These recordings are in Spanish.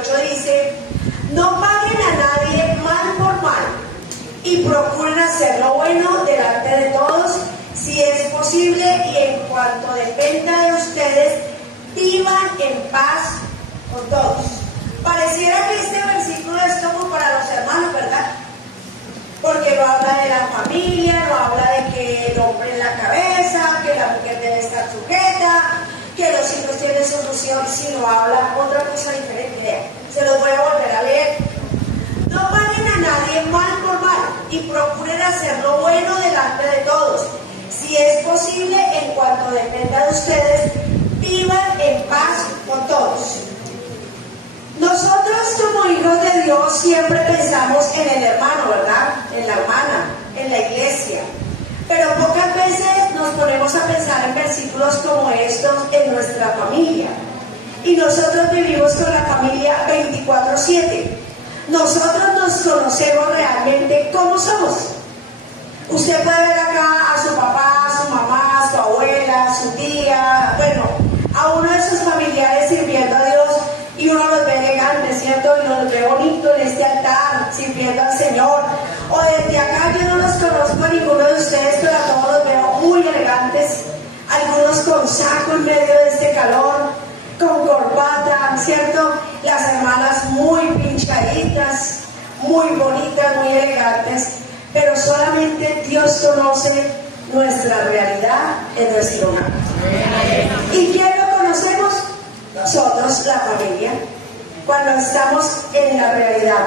18 dice: no paguen a nadie mal por mal y procuren hacer lo bueno delante de todos, si es posible, y en cuanto dependa de ustedes, vivan en paz con todos. Pareciera que este versículo es como para los hermanos, ¿verdad? Porque no habla de la familia, no habla de que el hombre en la cabeza, que la mujer debe estar sujeta, que los hijos tienen solución, sino habla otra cosa diferente. Se los voy a volver a leer. No paguen a nadie mal por mal y procuren hacer lo bueno delante de todos. Si es posible, en cuanto dependa de ustedes, vivan en paz con todos. Nosotros como hijos de Dios siempre pensamos en el hermano, ¿verdad? En la hermana, en la iglesia. Pero pocas veces nos ponemos a pensar en versículos como estos en nuestra familia. Y nosotros vivimos con la familia 24/7. Nosotros nos conocemos realmente como somos. Usted puede ver acá a su papá, a su mamá, a su abuela, a su tía, bueno, a uno de sus familiares sirviendo a Dios, y uno los ve elegantes, ¿cierto? Y los ve bonitos en este altar, sirviendo al Señor. O desde acá yo no los conozco a ninguno de ustedes, pero a todos los veo muy elegantes, algunos con saco en medio de este calor, con corbata, ¿cierto? Las hermanas muy pinchaditas, muy bonitas, muy elegantes, pero solamente Dios conoce nuestra realidad en nuestro hogar. ¿Y quién lo conocemos? Nosotros, la familia, cuando estamos en la realidad.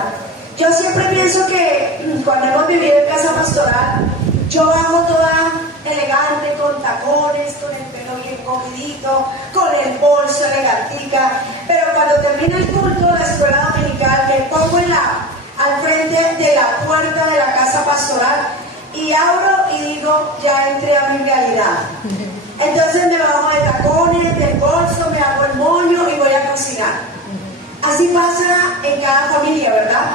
Yo siempre pienso que cuando hemos vivido en casa pastoral, yo hago toda elegante, con tacones, con el pelo bien cogidito, con el bolso elegantica, pero cuando termina el culto, la escuela dominical, me pongo al frente de la puerta de la casa pastoral y abro y digo, ya entré a mi realidad. Entonces me bajo de tacones, del bolso, me hago el moño y voy a cocinar. Así pasa en cada familia, ¿verdad?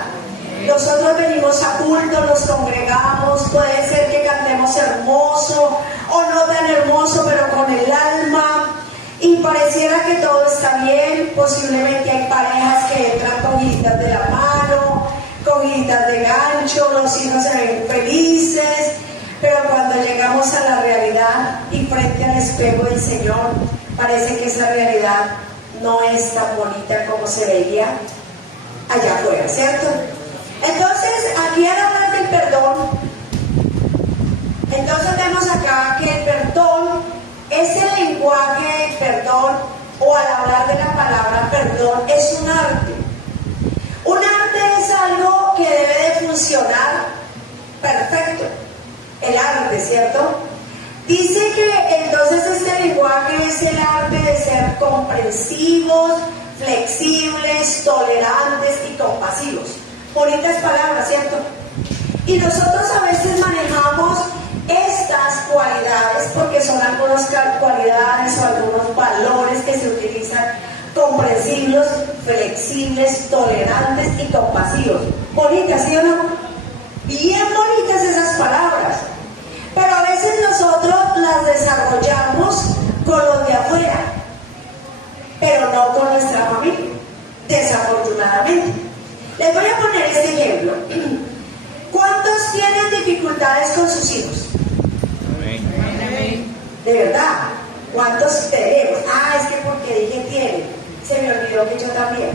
Nosotros venimos a culto, nos congregamos, puede ser que cantemos hermoso o no tan hermoso, pero con el alma, y pareciera que todo está bien. Posiblemente hay parejas que entran con guitas de la mano, con guitas de gancho, los hijos se ven felices, pero cuando llegamos a la realidad y frente al espejo del Señor, parece que esa realidad no es tan bonita como se veía allá afuera, ¿cierto? Entonces, aquí al hablar del perdón, entonces vemos acá que el perdón, ese lenguaje del perdón, o al hablar de la palabra perdón, es un arte. Un arte es algo que debe de funcionar perfecto. El arte, ¿cierto? Dice que entonces este lenguaje es el arte de ser comprensivos, flexibles, tolerantes y compasivos. Bonitas palabras, ¿cierto? Y nosotros a veces manejamos estas cualidades porque son algunas cualidades o algunos valores que se utilizan: comprensivos, flexibles, tolerantes y compasivos. Bonitas, ¿sí o no? Bien bonitas esas palabras. Pero a veces nosotros las desarrollamos con los de afuera, pero no con nuestra familia, desafortunadamente. Les voy a poner este ejemplo. ¿Cuántos tienen dificultades con sus hijos? De verdad, ¿cuántos tenemos? Es que porque dije tienen, se me olvidó que yo también.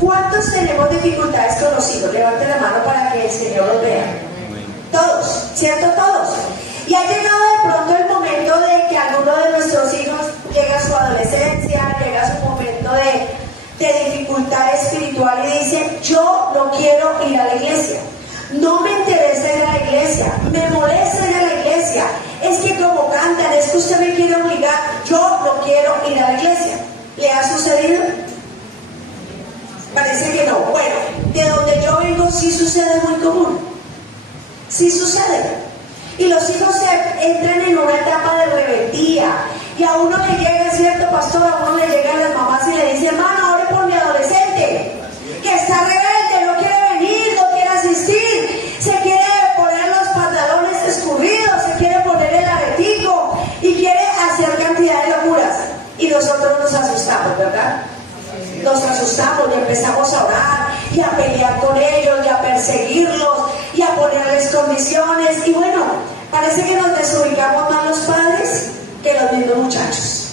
¿Cuántos tenemos dificultades con los hijos? Levanten la mano para que el Señor los vea. Todos, ¿cierto? Todos. Y ha llegado de pronto el momento de que alguno de nuestros hijos llega a su adolescencia, llega a su momento de dificultad espiritual y dice: yo no quiero ir a la iglesia, no me interesa ir a la iglesia, me molesta ir a la iglesia, es que como cantan, es que usted me quiere obligar, yo no quiero ir a la iglesia. ¿Le ha sucedido? Parece que no. Bueno, de donde yo vengo sí sucede muy común, sí sucede. Y los hijos entran en una etapa de rebeldía, y a uno le llega, ¿cierto, pastor? A uno le llegan las mamás y le dicen: hermano, ore por mi adolescente, que está rebelde, no quiere venir, no quiere asistir, se quiere poner los pantalones escurridos, se quiere poner el aretico y quiere hacer cantidad de locuras. Y nosotros nos asustamos, ¿verdad? Nos asustamos y empezamos a orar y a pelear con ellos y a perseguirlos y a ponerles condiciones. Y bueno, parece que nos desubicamos más los padres que los mismos muchachos.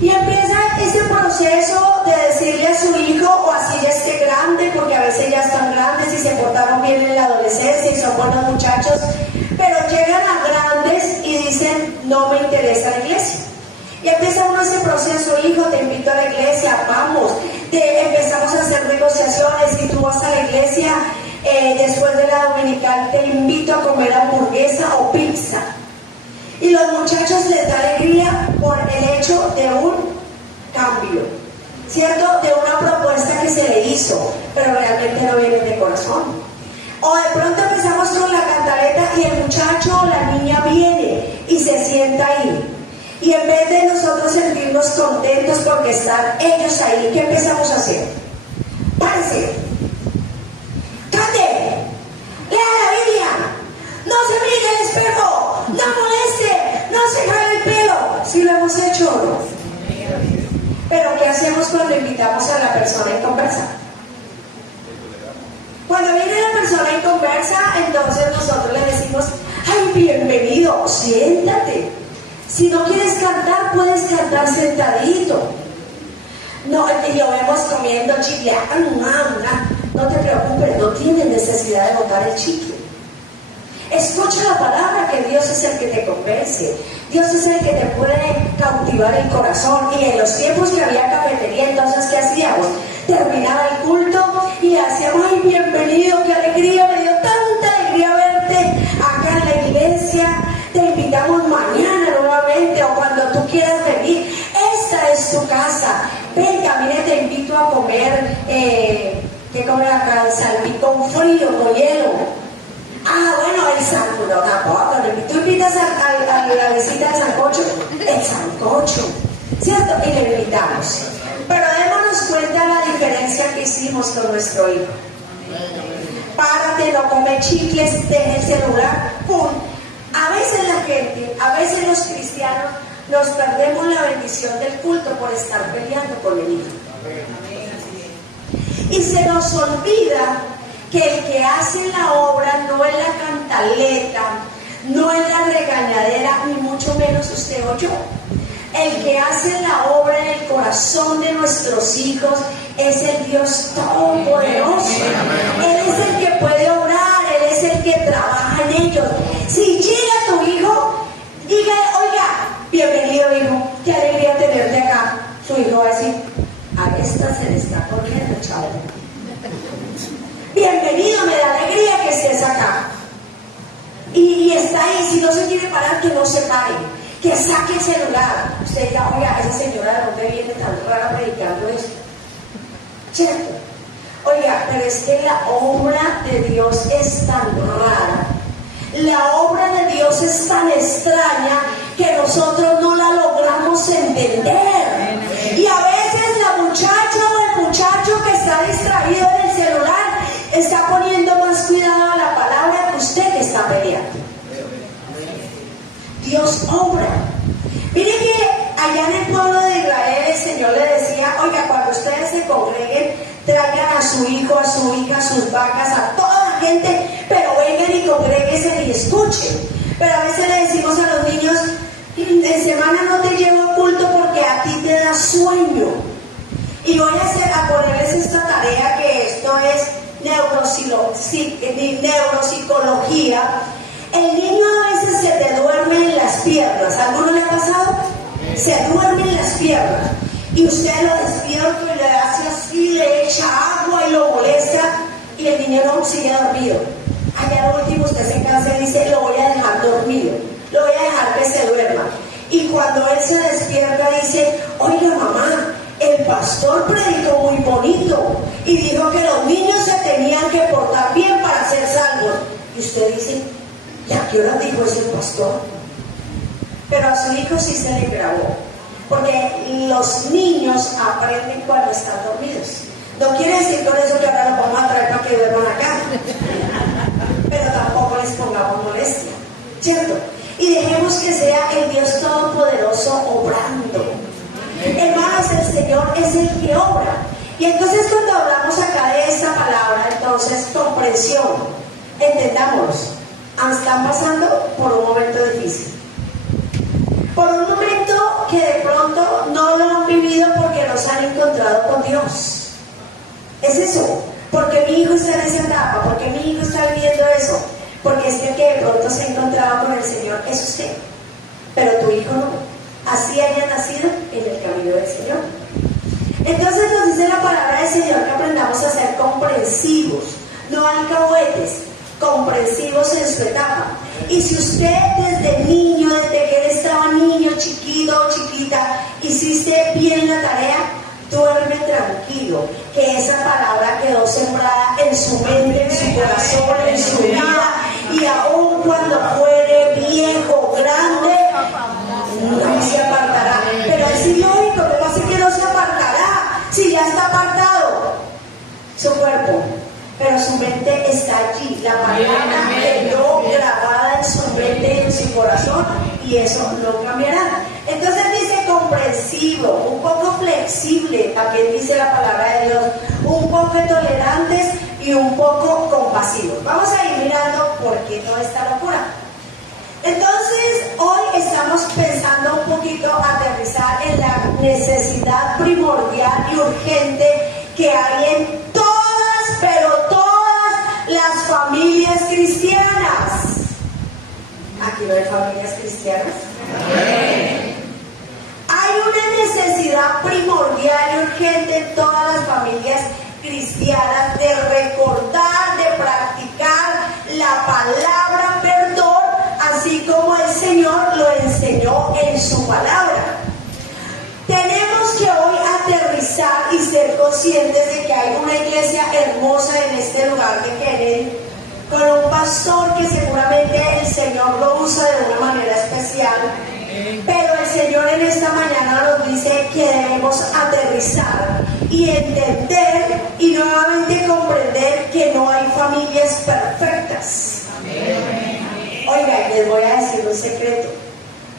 Y empieza ese proceso de decirle a su hijo, o así ya esté grande, porque a veces ya están grandes y se portaron bien en la adolescencia y son buenos muchachos, pero llegan a grandes y dicen, no me interesa la iglesia. Y empieza uno ese proceso, hijo, te invito a la iglesia, vamos, empezamos a hacer negociaciones, y tú vas a la iglesia, después de la dominical te invito a comer hamburguesa o pizza. Y los muchachos les da alegría por el hecho de un cambio, ¿cierto? De una propuesta que se le hizo, pero realmente no viene de corazón. O de pronto empezamos con la cantaleta y el muchacho o la niña viene y se sienta ahí. Y en vez de nosotros sentirnos contentos porque están ellos ahí, ¿qué empezamos a hacer? Párese, cante, lea la Biblia, no se mire el espejo, no moleste, no se jale el pelo. Si lo hemos hecho o no. Pero ¿qué hacemos cuando invitamos a la persona en conversa? Cuando viene la persona en conversa, entonces nosotros le decimos, ay, bienvenido, siéntate. Si no quieres cantar, puedes cantar sentadito. No, y lo vemos comiendo chicle. No te preocupes, no tienes necesidad de botar el chicle. Escucha la palabra, que Dios es el que te convence. Dios es el que te puede cautivar el corazón. Y en los tiempos que había cafetería, entonces, ¿qué hacíamos? Terminaba el culto y hacíamos, ay, bienvenido, qué alegría, me dio tanta alegría verte acá en la iglesia. Te invitamos mañana nuevamente o cuando tú quieras venir. Esta es tu casa. Venga, mire, te invito a comer, ¿qué comen acá? El salpicón frío con hielo. Bueno, el sancocho, no, tampoco. Tú invitas a la visita del sancocho, el sancocho, ¿cierto? Y le invitamos. Pero démonos cuenta de la diferencia que hicimos con nuestro hijo. Párate, no come chicles, deja el celular, ¡pum! A veces la gente, a veces los cristianos, nos perdemos la bendición del culto por estar peleando con el hijo. Y se nos olvida que el que hace la obra no es la cantaleta, no es la regañadera, ni mucho menos usted o yo. El que hace la obra en el corazón de nuestros hijos es el Dios Todopoderoso. Él es el que puede obrar, Él es el que trabaja en ellos. Si llega tu hijo, dígale, oiga, bienvenido hijo, qué alegría tenerte acá. Su hijo va a decir, a esta se le está corriendo, chavo. Bienvenido, me da alegría que estés acá. Y está ahí, si no se quiere parar, que no se pare, que saque el celular. Usted diga, oiga, esa señora de dónde viene tan rara predicando esto. ¿Cierto? Oiga, pero es que la obra de Dios es tan rara. La obra de Dios es tan extraña que nosotros no la logramos entender. Y a veces la muchacha o el muchacho que está distraído en el celular está poniendo más cuidado a la palabra que usted que está peleando. Dios obra. Mire que allá en el pueblo de Israel el Señor le decía, oiga, cuando ustedes se congreguen, traigan a su hijo, a su hija, a sus vacas, a toda la gente, pero vengan y congréguense y escuchen. Pero a veces le decimos a los niños, en semana no te llevo a culto porque a ti te da sueño. Y voy a ponerles esta tarea, que esto es neuropsicología. El niño a veces se te duerme en las piernas. ¿A alguno le ha pasado? Se duerme en las piernas. Y usted lo despierta y le hace así, le echa agua y lo molesta. Y el niño no sigue dormido. Allá al último usted se cansa y dice, lo voy a dejar dormido. Lo voy a dejar que se duerma. Y cuando él se despierta dice, oiga mamá, el pastor predicó muy bonito y dijo que los niños se tenían que portar bien para ser salvos. Y usted dice, ¿y a qué hora dijo ese pastor? Pero a su hijo sí se le grabó, porque los niños aprenden cuando están dormidos. No quiere decir con eso que ahora los vamos a traer para que duerman acá, pero tampoco les pongamos molestia, ¿cierto? Y dejemos que sea el Dios Todopoderoso obrando. Hermanos, el Señor es el que obra. Y entonces cuando hablamos acá de esta palabra, entonces comprensión, entendamos, están pasando por un momento difícil. Por un momento que de pronto no lo han vivido porque no se han encontrado con Dios. Es eso, porque mi hijo está en esa etapa, porque mi hijo está viviendo eso, porque es que el que de pronto se ha encontrado con el Señor es usted, pero tu hijo no, así haya nacido en el camino del Señor. Entonces nos dice la palabra del Señor que aprendamos a ser comprensivos, no alcahuetes, comprensivos en su etapa. Y si usted desde niño, desde que él estaba niño, chiquito o chiquita, hiciste bien la tarea, duerme tranquilo, que esa palabra quedó sembrada en su mente, en su corazón, en su vida, y aun cuando fuere viejo, grande, no se apartará. Pero es ilógico, lo que pasa es que no se apartará si ya está apartado su cuerpo, pero su mente está allí, la palabra quedó grabada en su mente y en su corazón, y eso no cambiará. Entonces dice comprensivo, un poco flexible, también dice la palabra de Dios, un poco tolerantes y un poco compasivos. Vamos a ir mirando por qué toda esta locura. Entonces hoy estamos pensando un poquito aterrizar en la necesidad primordial y urgente que hay en todas, pero todas las familias cristianas. ¿Aquí no hay familias cristianas? Hay una necesidad primordial y urgente en todas las familias cristianas de recordar, de practicar la palabra perdón, así como el Señor lo enseñó en su palabra. Tenemos que hoy aterrizar y ser conscientes de que hay una iglesia hermosa en este lugar de Kennedy, con un pastor que seguramente el Señor lo usa de una manera especial, pero el Señor en esta mañana nos dice que debemos aterrizar y entender y nuevamente comprender que no hay familias perfectas. Oiga, les voy a decir un secreto: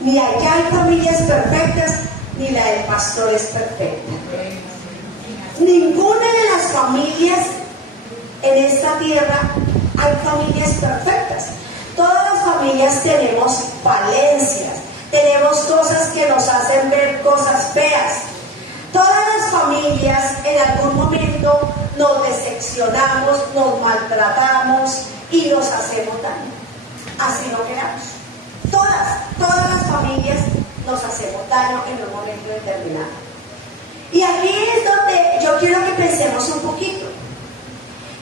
ni allá hay familias perfectas, ni la del pastor es perfecta. Ninguna de las familias en esta tierra hay familias perfectas. Todas las familias tenemos falencias, tenemos cosas que nos hacen ver cosas feas. Todas las familias en algún momento nos decepcionamos, nos maltratamos y nos hacemos daño. Así no queramos. Todas las familias nos hacemos daño en un momento determinado. Y aquí es donde yo quiero que pensemos un poquito.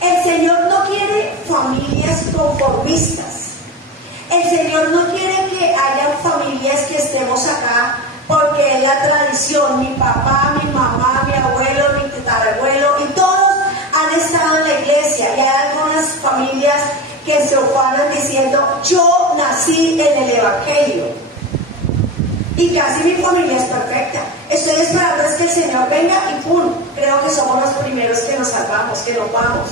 El Señor no quiere familias conformistas. El Señor no quiere que haya familias que estemos acá porque es la tradición. Mi papá, mi mamá, mi abuelo, mi tatarabuelo, y todos han estado en la iglesia. Y hay algunas familias que se ofanan diciendo: yo nací en el Evangelio y casi mi familia es perfecta. Estoy esperando es que el Señor venga y ¡pum! Creo que somos los primeros que nos salvamos, que nos vamos.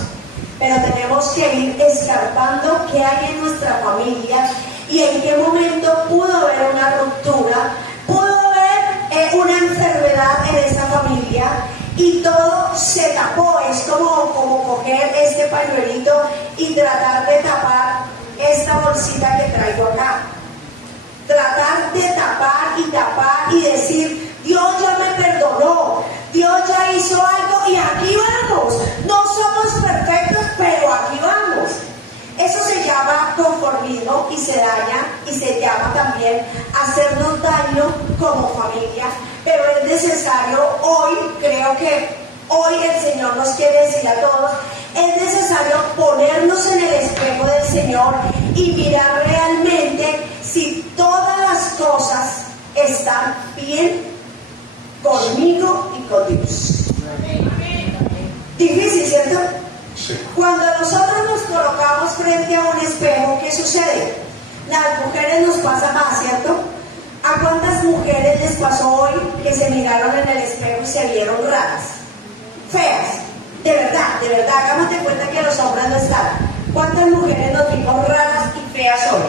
Pero tenemos que ir escarbando qué hay en nuestra familia y en qué momento pudo haber una ruptura, pudo haber una enfermedad en esa familia y todo se tapó. Es como coger este pañuelito y tratar de tapar esta bolsita que traigo acá. Tratar de tapar y decir: Dios ya me perdonó, Dios ya hizo algo y aquí vamos. No somos perfectos, pero aquí vamos. Eso se llama conformismo y se daña, y se llama también hacernos daño como familia. Pero es necesario hoy, creo que hoy el Señor nos quiere decir a todos, es necesario ponernos en el espejo del Señor y mirar realmente si todas las cosas están bien conmigo y con Dios. Difícil, ¿cierto? Sí. Cuando nosotros nos colocamos frente a un espejo, ¿qué sucede? Las mujeres nos pasa más, ¿cierto? ¿A cuántas mujeres les pasó hoy que se miraron en el espejo y se vieron raras? Feas. De verdad, hagamos de cuenta que los hombres no están. ¿Cuántas mujeres nos vimos raras y feas hoy?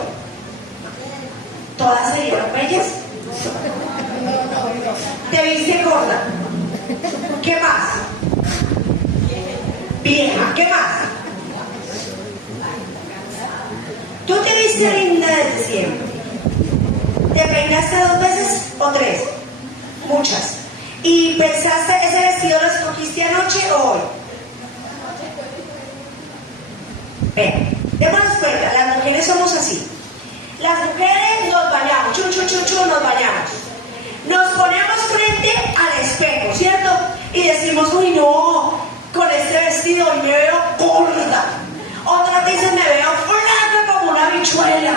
¿Todas se vieron bellas? ¿Te viste gorda? ¿Qué más? Vieja. ¿Qué más? ¿Tú te viste linda desde siempre? ¿Te peinaste 2 veces o 3? Muchas. ¿Y pensaste ese vestido lo escogiste anoche o hoy? Ven, démonos cuenta, las mujeres somos así. Las mujeres nos bañamos, nos bañamos. Nos ponemos frente al espejo, ¿cierto? Y decimos, uy no, con este vestido hoy me veo gorda. Otras dicen, me veo flaca como una habichuela,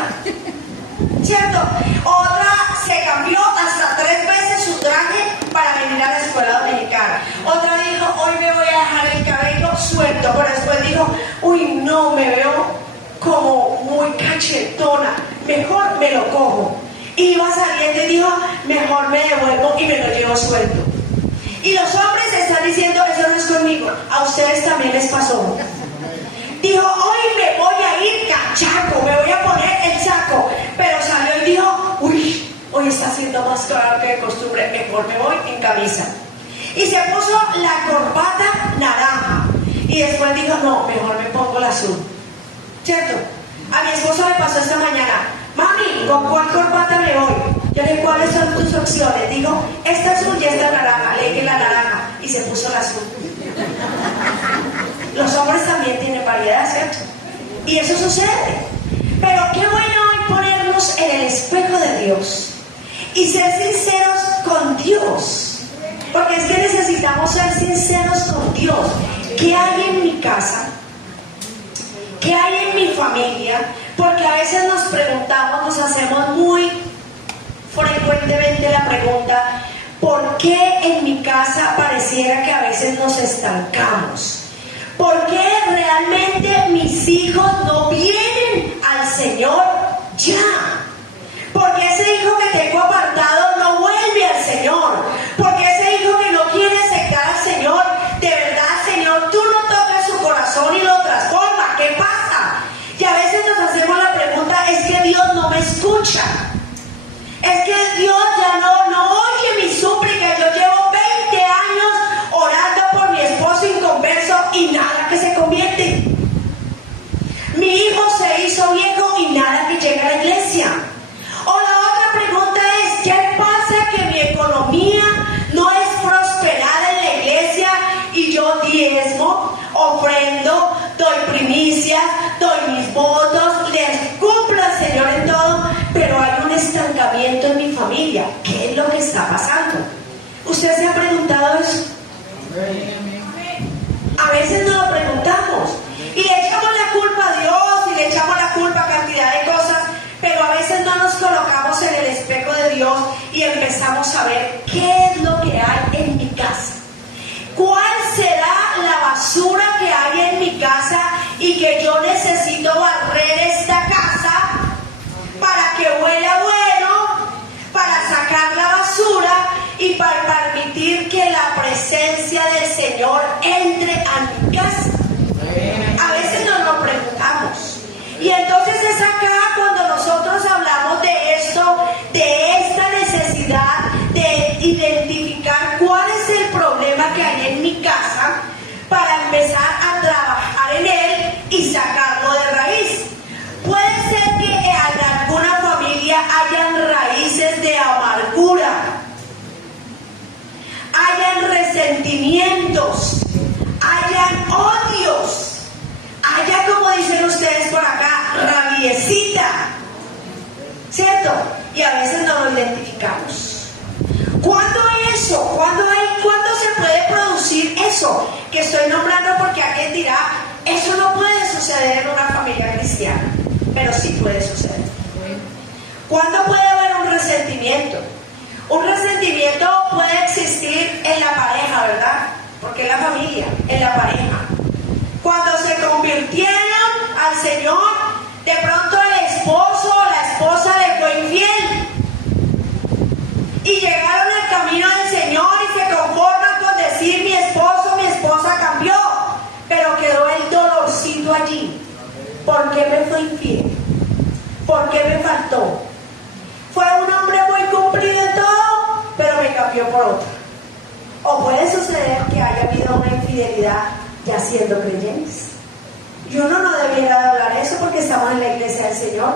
¿cierto? Otra se cambió hasta 3 veces su traje para venir a la escuela dominicana. Otra dijo, hoy me voy a dejar el cabello suelto, pero después dijo, uy no, me veo como muy cachetona, mejor me lo cojo. Y iba saliendo y dijo, mejor me devuelvo y me lo llevo suelto. Y los hombres están diciendo, eso no es conmigo, a ustedes también les pasó. Dijo, hoy me voy a ir cachaco, me voy a poner el saco. Pero salió y dijo, uy, hoy está haciendo más calor que de costumbre, mejor me voy en camisa. Y se puso la corbata naranja. Y después dijo, no, mejor me pongo la azul. ¿Cierto? A mi esposo le pasó esta mañana, mami, ¿con cuál corbata me voy? Yo le dije, ¿cuáles son tus opciones? Digo, esta azul y esta naranja. Le dije la naranja y se puso la azul. Los hombres también tienen variedad, ¿cierto? Y eso sucede. Pero qué bueno hoy ponernos en el espejo de Dios y ser sinceros con Dios. Porque es que necesitamos ser sinceros con Dios. ¿Qué hay en mi casa? ¿Qué hay en mi familia? Porque a veces nos preguntamos, nos hacemos muy frecuentemente la pregunta, ¿por qué en mi casa pareciera que a veces nos estancamos? ¿Por qué realmente mis hijos no vienen al Señor ya? Porque ese hijo que tengo apartado no vuelve al Señor. Porque ese hijo que no quiere aceptar al Señor, de verdad, Señor, tú no tocas su corazón y lo transformas. ¿Qué pasa? Y a veces nos hacemos la pregunta, es que Dios no me escucha. Es que Dios ya no oye mi súplica. Yo llevo 20 años orando por mi esposo inconverso y nada que se convierte. Mi hijo se hizo viejo y nada que llega a la iglesia. O la otra pregunta es, ¿qué pasa que mi economía no es prosperada en la iglesia y yo diezmo, ofrendo, doy primicias, doy mis votos, les cumplo al Señor en todo, pero hay un estancamiento en mi familia? ¿Qué es lo que está pasando? ¿Usted se ha preguntado eso? A veces nos lo preguntamos y le echamos la culpa a Dios y le echamos la culpa a cantidad de cosas, pero a veces no nos colocamos en el espejo de Dios y empezamos a ver qué es lo que hay en mi casa. ¿Cuál será la basura que hay en mi casa y que yo necesito barrer esta casa para que huela bueno, para sacar la basura y para permitir que la presencia del Señor entre a mi casa? A veces nos lo preguntamos. Y entonces es acá cuando nosotros hablamos de esto, de esta necesidad de identificar cuál es el problema que hay en mi casa para empezar a trabajar en él y sacarlo de raíz. Puede ser que en alguna familia hayan raíces de amargura, hayan resentimientos, hayan odios, haya, como dicen ustedes por acá, rabiecita, ¿cierto? Y a veces no lo identificamos. ¿Cuándo eso? ¿Cuándo se puede producir eso que estoy nombrando? Porque alguien dirá, eso no puede suceder en una familia cristiana, pero sí puede suceder. ¿Cuándo puede haber un resentimiento? Un resentimiento puede existir en la pareja, ¿verdad? Porque es la familia, en la pareja. Cuando se convirtieron al Señor, de pronto el esposo o la esposa le fue infiel. Y llegaron al camino del Señor y se conforman con decir, mi esposo, mi esposa cambió. Pero quedó el dolorcito allí. ¿Por qué me fue infiel? ¿Por qué me faltó? Fue un hombre muy cumplido en todo, pero me cambió por otro. O puede suceder que haya habido una infidelidad ya siendo creyentes. Y uno no debiera de hablar eso porque estamos en la iglesia del Señor,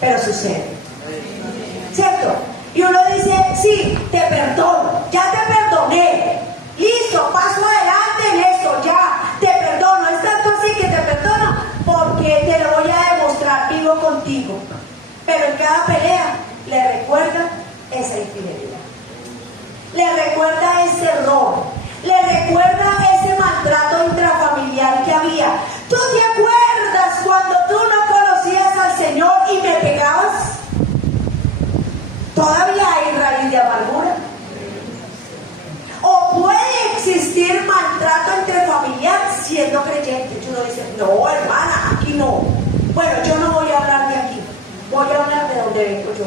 pero sucede, ¿cierto? Y uno dice, sí, te perdono, ya te perdoné, listo, paso adelante en esto, ya, te perdono, es tanto así que te perdono porque te lo voy a demostrar, vivo contigo. Pero en cada pelea le recuerda esa infidelidad, le recuerda ese error, le recuerda ese maltrato intrafamiliar que había. ¿Tú te acuerdas cuando tú no conocías al Señor y me pegabas? Todavía hay raíz de amargura. O puede existir maltrato intrafamiliar siendo creyente. Y uno dice, no, hermana, aquí no. Bueno, yo no voy a hablar de aquí, voy a hablar de donde vengo yo.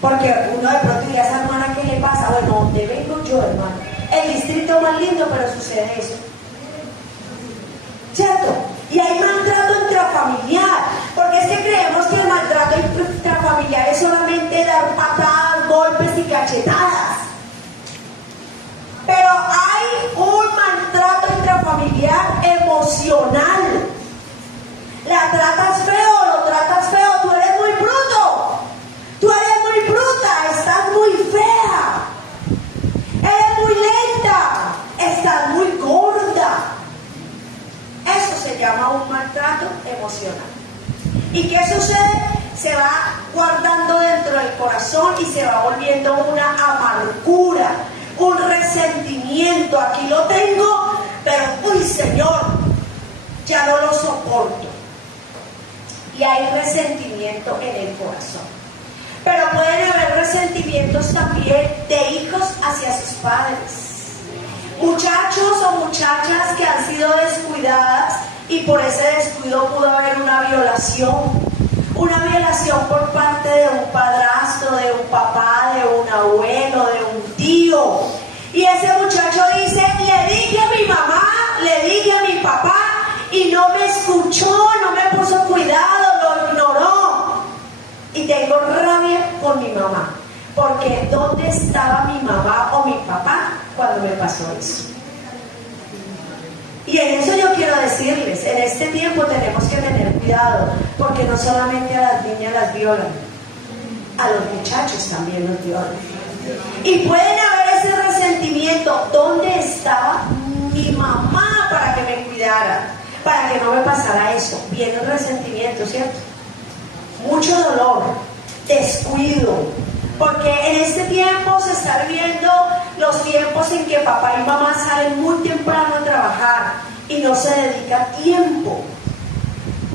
Porque uno de pronto diría, esa hermana, ¿qué le pasa? Bueno, donde vengo yo, hermano, el distrito más lindo, pero sucede eso, ¿cierto? Y hay maltrato intrafamiliar, porque es que creemos que el maltrato intrafamiliar es solamente dar patadas, golpes y cachetadas. Pero hay un maltrato intrafamiliar emocional. La tratas feo, lo tratas feo, tú eres muy bruto, tú eres muy bruta, estás muy fea, eres muy lenta, estás muy gorda. Eso se llama un maltrato emocional. ¿Y qué sucede? Se va guardando dentro del corazón y se va volviendo una amargura, un resentimiento. Aquí lo tengo, pero uy, Señor, ya no lo soporto. Y hay resentimiento en el corazón. Pero pueden haber resentimientos también de hijos hacia sus padres. Muchachos o muchachas que han sido descuidadas y por ese descuido pudo haber una violación. Una violación por parte de un padrastro, de un papá, de un abuelo, de un tío. Y ese muchacho dice, le dije a mi mamá, le dije a mi papá, y no me escuchó, no me puso cuidado, lo ignoró. Y tengo rabia con mi mamá, porque ¿dónde estaba mi mamá o mi papá cuando me pasó eso? Y en eso yo quiero decirles, en este tiempo tenemos que tener cuidado, porque no solamente a las niñas las violan, a los muchachos también los violan. Y pueden haber ese resentimiento, ¿dónde estaba mi mamá para que me cuidara? Para que no me pasara eso. Viene el resentimiento, ¿cierto? Mucho dolor, descuido, porque en este tiempo se está viviendo los tiempos en que papá y mamá salen muy temprano a trabajar y no se dedica tiempo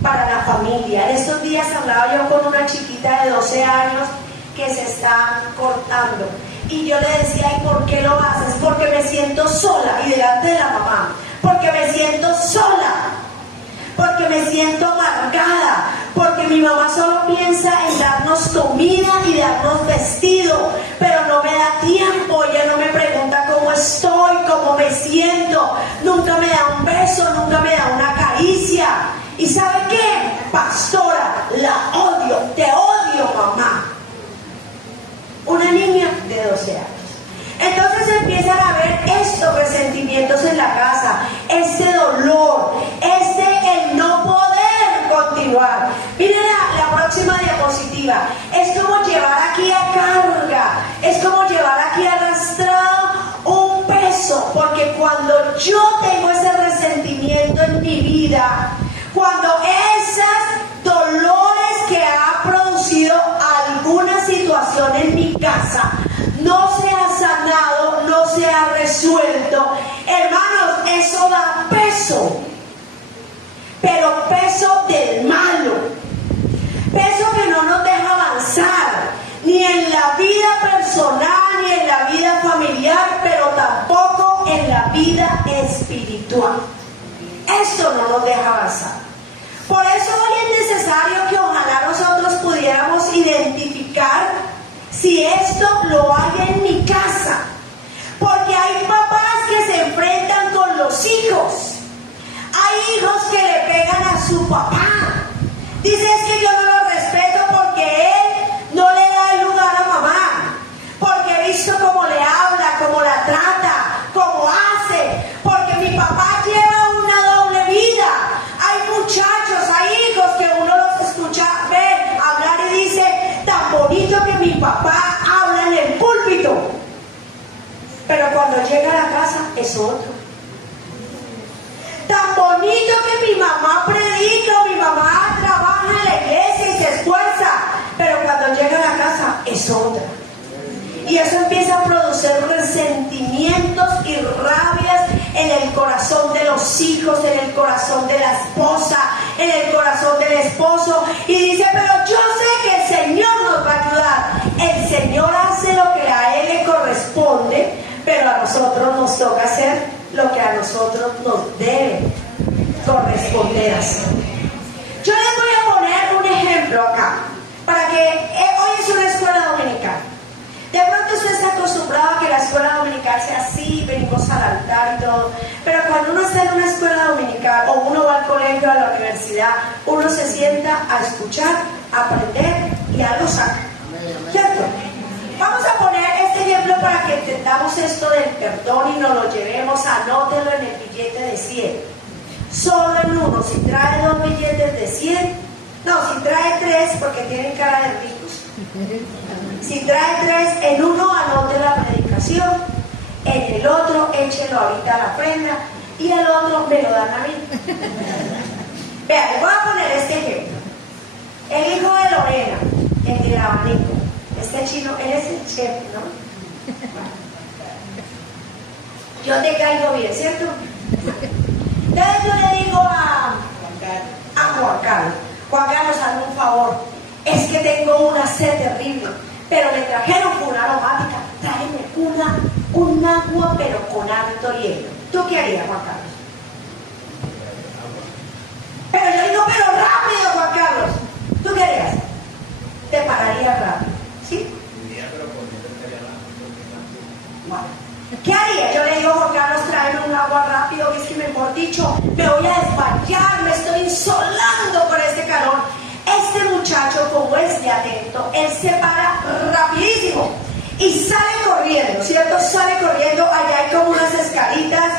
para la familia. En estos días hablaba yo con una chiquita de 12 años que se está cortando y yo le decía, ¿y por qué lo haces? Porque me siento sola, y delante de la mamá, porque me siento sola, porque me siento amargada, porque mi mamá solo piensa en darnos comida y darnos vestido, pero no me da tiempo. Ella no me pregunta cómo estoy, cómo me siento, nunca me da un beso, nunca me da una caricia. ¿Y sabe qué? Pastora, la odio, te odio, mamá. Una niña de 12 años. Entonces empiezan a haber estos resentimientos en la casa, este dolor, el no poder continuar. Miren la próxima diapositiva. Es como llevar aquí a carga, es como llevar aquí arrastrado un peso, porque cuando yo tengo ese resentimiento en mi vida, cuando esos dolores que ha producido alguna situación en mi casa no se ha sanado, no se ha resuelto, hermanos, eso da peso, pero peso del malo, peso que no nos deja avanzar, ni en la vida personal, ni en la vida familiar, pero tampoco en la vida espiritual. Esto no nos deja avanzar. Por eso hoy es necesario que ojalá nosotros pudiéramos identificar si esto lo hay en mi casa, porque hay papás que se enfrentan con los hijos, hay hijos que le pegan a su papá, dice es que yo no lo respeto porque él no le da el lugar a mamá, porque he visto cómo le habla, papá habla en el púlpito, pero cuando llega a la casa es otro. Tan bonito que mi mamá predica, mi mamá trabaja en la iglesia y se esfuerza, pero cuando llega a la casa es otra. Y eso empieza a producir resentimientos y rabias en el corazón de los hijos, en el corazón de la esposa, en el corazón del esposo. Y dice, pero yo sé que el Señor nos va a ayudar. El Señor hace lo que a Él le corresponde, pero a nosotros nos toca hacer lo que a nosotros nos debe corresponder hacer. Yo les voy a poner un ejemplo acá, para que hoy es una escuela dominical. De pronto usted está acostumbrado a que la escuela dominical sea así, venimos al altar y todo, pero cuando uno está en una escuela dominical o uno va al colegio, a la universidad, uno se sienta a escuchar, a aprender y algo saca, ¿cierto? Vamos a poner este ejemplo para que entendamos esto del perdón y nos lo llevemos, anótelo en el billete de 100. Solo en uno, si trae 2 billetes de 100, no, si trae 3 porque tienen cara de ricos. Si trae 3, en uno anote la predicación, en el otro échelo ahorita a la ofrenda y el otro me lo dan a mí. Vean, les voy a poner este ejemplo. El hijo de Lorena, el del abanico. Este chino, él es el chef, ¿no? Yo te caigo bien, ¿cierto? Entonces yo le digo a Juan Carlos, Juan Carlos, hazme un favor, es que tengo una sed terrible, pero me trajeron una aromática, tráeme un agua pero con harto hielo. ¿Tú qué harías, Juan Carlos? Pero yo digo, pero rápido, Juan Carlos. ¿Tú qué harías? Te pararías rápido, ¿sí? Bueno, ¿qué haría? Yo le digo, Juan Carlos, tráeme un agua rápido, que es que mejor dicho, me voy a desmayar, me estoy insolando por este calor. Este muchacho, como es de atento, él se para rapidísimo y sale corriendo, ¿cierto? Sale corriendo, allá hay como unas escalitas,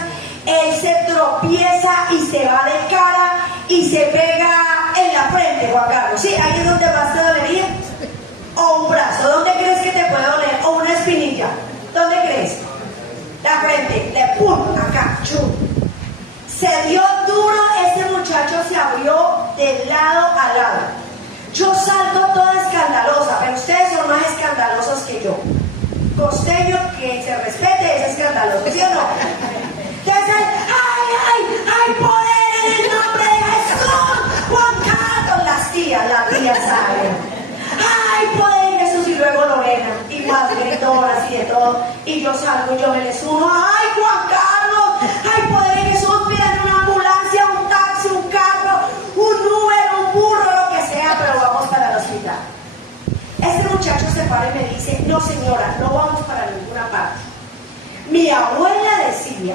él se tropieza y se va de cara y se pega en la frente, Juan Carlos, ¿sí? Ahí es donde más te dolería. O un brazo, ¿dónde crees que te puede doler? O una espinilla, ¿dónde crees? La frente, de pum, acá, chum. Se dio duro, este muchacho se abrió de lado a lado. Yo salto toda escandalosa, pero ustedes son más escandalosos que yo. Costeño, que se respete, es escandaloso, ¿sí o no? Entonces, ¡ay, poder en el nombre de Jesús! Juan Carlos, las tías saben. ¡Ay, poder en Jesús! Y luego Lorena, y más gritonas y de todo. Y yo salgo y yo me les uno. ¡Ay, Juan Carlos! ¡Ay, poder en Jesús! Pídale una ambulancia, un taxi, un carro, un Uber, un burro, lo que sea, pero vamos para el hospital. Este muchacho se para y me dice, no señora, no vamos para ninguna parte. Mi abuela decía,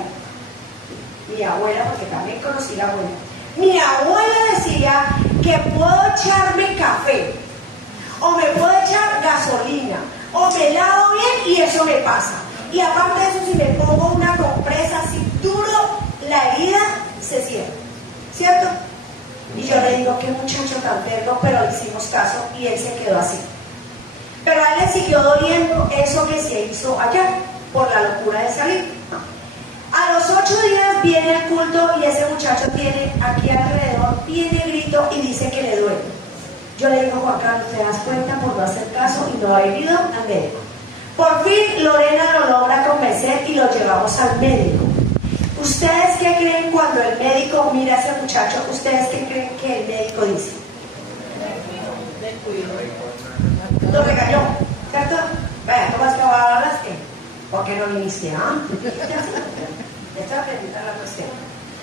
porque también conocí la abuela, mi abuela decía que puedo echarme café, o me puedo echar gasolina, o me lavo bien y eso me pasa. Y aparte de eso, si me pongo una compresa así duro, la herida se cierra, ¿cierto? Y yo le digo, qué muchacho tan terno, pero le hicimos caso y él se quedó así. Pero a él le siguió doliendo eso que se hizo allá, por la locura de salir. A los 8 días viene el culto y ese muchacho tiene aquí alrededor, viene grito y dice que le duele. Yo le digo, Juan Carlos, ¿te das cuenta por no hacer caso y no haber ido al médico? Por fin Lorena lo logra convencer y lo llevamos al médico. ¿Ustedes qué creen cuando el médico mira a ese muchacho? ¿Ustedes qué creen que el médico dice? Lo regañó, ¿cierto? Vaya, ¿cómo es que ahora que? ¿Por qué no viniste antes? Esta pregunta es la cuestión.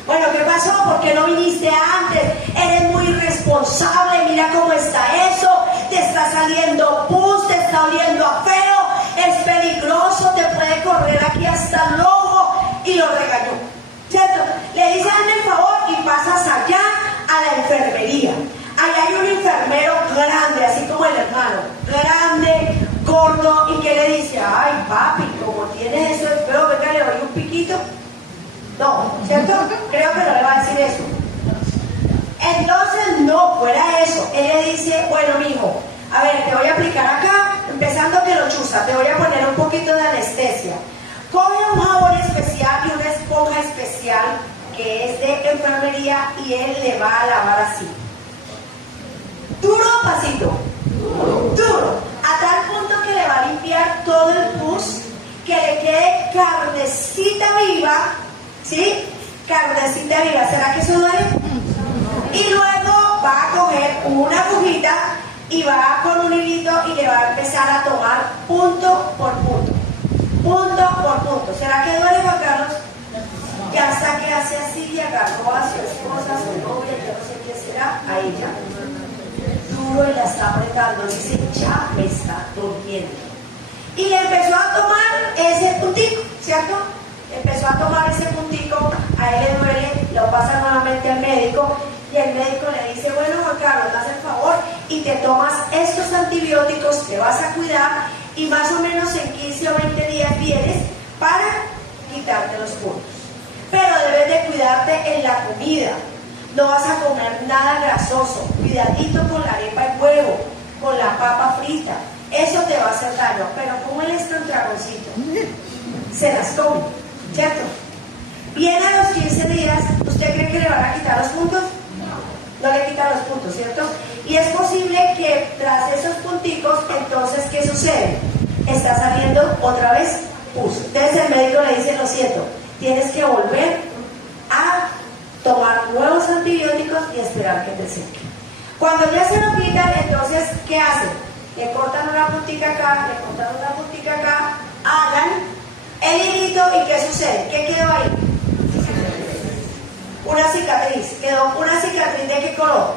Bueno, ¿qué pasó? ¿Por qué no viniste antes? Eres muy irresponsable, mira cómo está eso, te está saliendo pus, te está oliendo a feo, es peligroso, te puede correr aquí hasta el ojo, y lo regañó, ¿cierto? Le dice, hazme el favor y pasas allá a la enfermería. Allá hay un enfermero grande, así como el hermano, grande, gordo, y que le dice, ay papi, como tienes eso, espero, venga, le doy un piquito. No, ¿cierto? Creo que no le va a decir eso. Entonces, no, fuera eso. Él le dice, bueno, mijo, a ver, te voy a aplicar acá, empezando que lo chuza, te voy a poner un poquito de anestesia. Coge un jabón especial y una esponja especial que es de enfermería y él le va a lavar así. Duro o pasito. Duro, a tal punto que le va a limpiar todo el pus, que le quede carnecita viva, ¿sí? Carnecita viva. ¿Será que eso duele? Y luego va a coger una agujita y va con un hilito y le va a empezar a tomar punto por punto. Punto por punto. ¿Será que duele, Juan Carlos? Y hasta que hace así y agarró a su esposa, a su novia, yo no sé quién será, a ella. Duro y la está apretando, dice, ya me está doliendo. Y le empezó a tomar ese puntico, ¿cierto? Empezó a tomar ese puntico, a él le duele, lo pasa nuevamente al médico y el médico le dice, bueno, Juan Carlos, haz el favor y te tomas estos antibióticos, te vas a cuidar y más o menos en 15 o 20 días vienes para quitarte los puntos. Pero debes de cuidarte en la comida. No vas a comer nada grasoso. Cuidadito con la arepa y huevo, con la papa frita. Eso te va a hacer daño. Pero como él es tan dragoncito, se las come, ¿cierto? Viene a los 15 días, ¿usted cree que le van a quitar los puntos? No le quitan los puntos, ¿cierto? Y es posible que tras esos punticos, entonces, ¿qué sucede? Está saliendo otra vez pus. Entonces el médico le dice, lo siento, tienes que volver a tomar nuevos antibióticos y esperar que te seque. Cuando ya se lo quitan, entonces, ¿qué hacen? Le cortan una puntica acá, le cortan una puntica acá, hagan el hilito y ¿qué sucede? ¿Qué quedó ahí? Una cicatriz. ¿Quedó una cicatriz de qué color?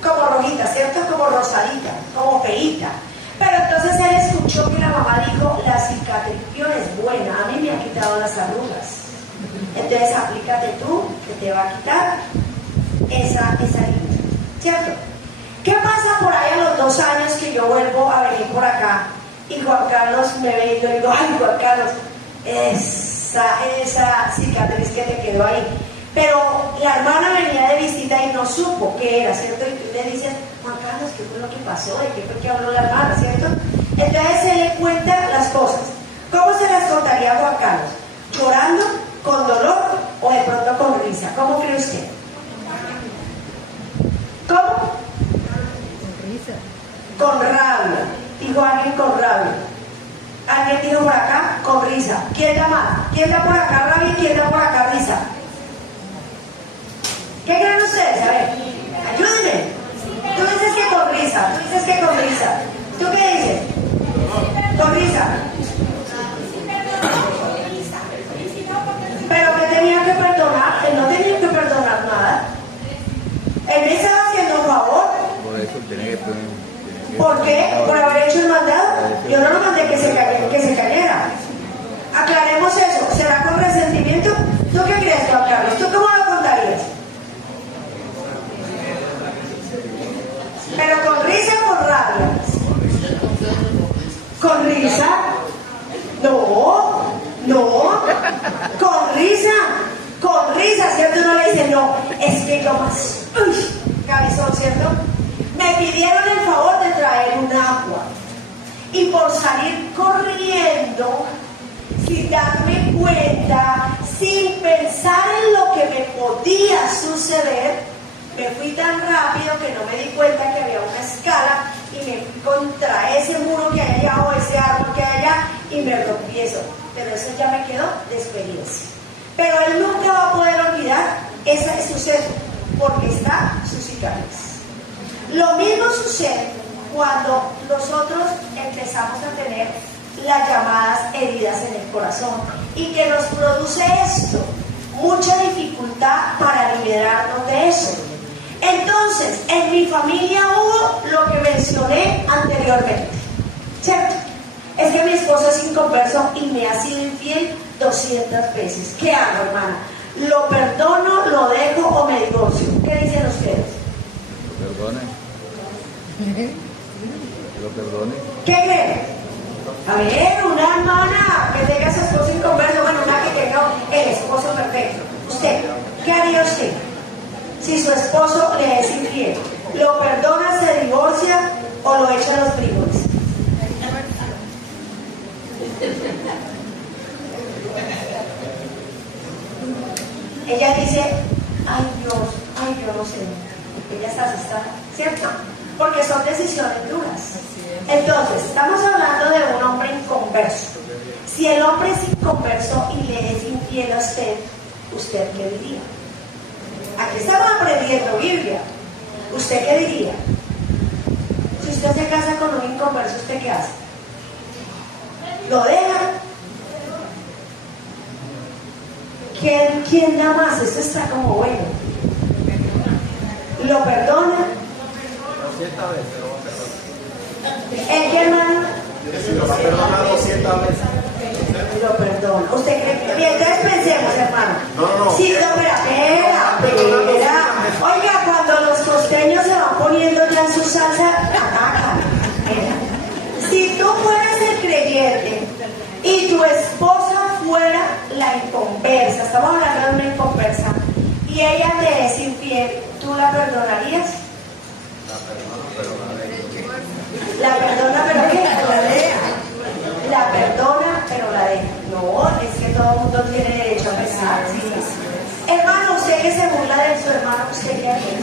Como rojita, ¿cierto? Como rosadita, como feíta. Pero entonces él escuchó que la mamá dijo, la cicatrización es buena, a mí me ha quitado las arrugas. Entonces aplícate tú, que te va a quitar esa línea, ¿cierto? ¿Qué pasa por ahí a los 2 años que yo vuelvo a venir por acá y Juan Carlos me ve y yo digo, ay Juan Carlos, esa cicatriz que te quedó ahí? Pero la hermana venía de visita y no supo qué era, ¿cierto? Y tú le dices, Juan Carlos, ¿qué fue lo que pasó? ¿De qué fue que habló la hermana, ¿cierto? Entonces se le cuenta las cosas. ¿Cómo se las contaría Juan Carlos? ¿Llorando, con dolor o de pronto con risa? ¿Cómo cree usted? ¿Cómo? Con risa. Con rabia. Dijo alguien con rabia. Alguien dijo por acá con risa. ¿Quién da más? ¿Quién da por acá rabia y quién da por acá risa? ¿Qué creen ustedes? A ver, ayúdenme. Tú dices que con risa, tú dices que con risa. ¿Tú qué dices? Con risa. Pero que tenía que perdonar, él no tenía que perdonar nada. Él me estaba haciendo un favor. Por eso tiene que ¿Por qué? Por haber hecho el mandado. Yo no lo mandé que se cayera. Aclaremos eso. ¿Será con resentimiento? ¿Tú qué crees, Juan Carlos? ¿Tú cómo lo contarías? Pero con risa o con rabia. ¿Con risa? No, con risa, ¿cierto? Uno le dice, no, es que como cabezón, ¿cierto? Me pidieron el favor de traer un agua y por salir corriendo, sin darme cuenta, sin pensar en lo que me podía suceder, me fui tan rápido que no me di cuenta que había una escala y me fui contra ese muro que hay allá o ese árbol que hay allá y me rompí eso. Pero eso ya me quedó de experiencia. Pero él nunca va a poder olvidar ese suceso porque está su cicatriz. Lo mismo sucede cuando nosotros empezamos a tener las llamadas heridas en el corazón y que nos produce esto, mucha dificultad para liberarnos de eso. Entonces, en mi familia hubo lo que mencioné anteriormente, ¿cierto? Es que mi esposo es inconverso y me ha sido infiel 200 veces. ¿Qué hago, hermana? ¿Lo perdono, lo dejo o me divorcio? ¿Qué dicen ustedes? lo perdone. Que lo perdone. ¿Qué creen? A ver, una hermana que tenga a su esposo inconverso, bueno, una que tenga el esposo perfecto. ¿Usted? ¿Qué haría usted si su esposo le es infiel? ¿Lo perdona, se divorcia o lo echa a los frijoles? las está, ¿cierto? Porque son decisiones duras. Entonces, estamos hablando de un hombre inconverso. Si el hombre es inconverso y le es infiel a usted, ¿usted qué diría? Aquí estamos aprendiendo Biblia. ¿Usted qué diría? Si usted se casa con un inconverso, ¿usted qué hace? ¿Lo deja? ¿Quién da más? Esto está como bueno. ¿Lo perdona? ¿El que hermano? Si lo va a perdonar 200 veces. Lo perdona. ¿Usted cree? Bien, entonces pensemos, hermano. No. Sí, no, espera. Oiga, cuando los costeños se van poniendo ya en su salsa, atacan. Si tú fueras el creyente y tu esposa fuera la inconversa, estamos hablando de una inconversa, y ella te es infiel, ¿tú la perdonarías? La perdona, pero ¿qué? La deja. La perdona, pero la deja. No, es que todo el mundo tiene derecho a pensar. ¿Sí? Hermano, usted que se burla de su hermano, ¿usted qué haría?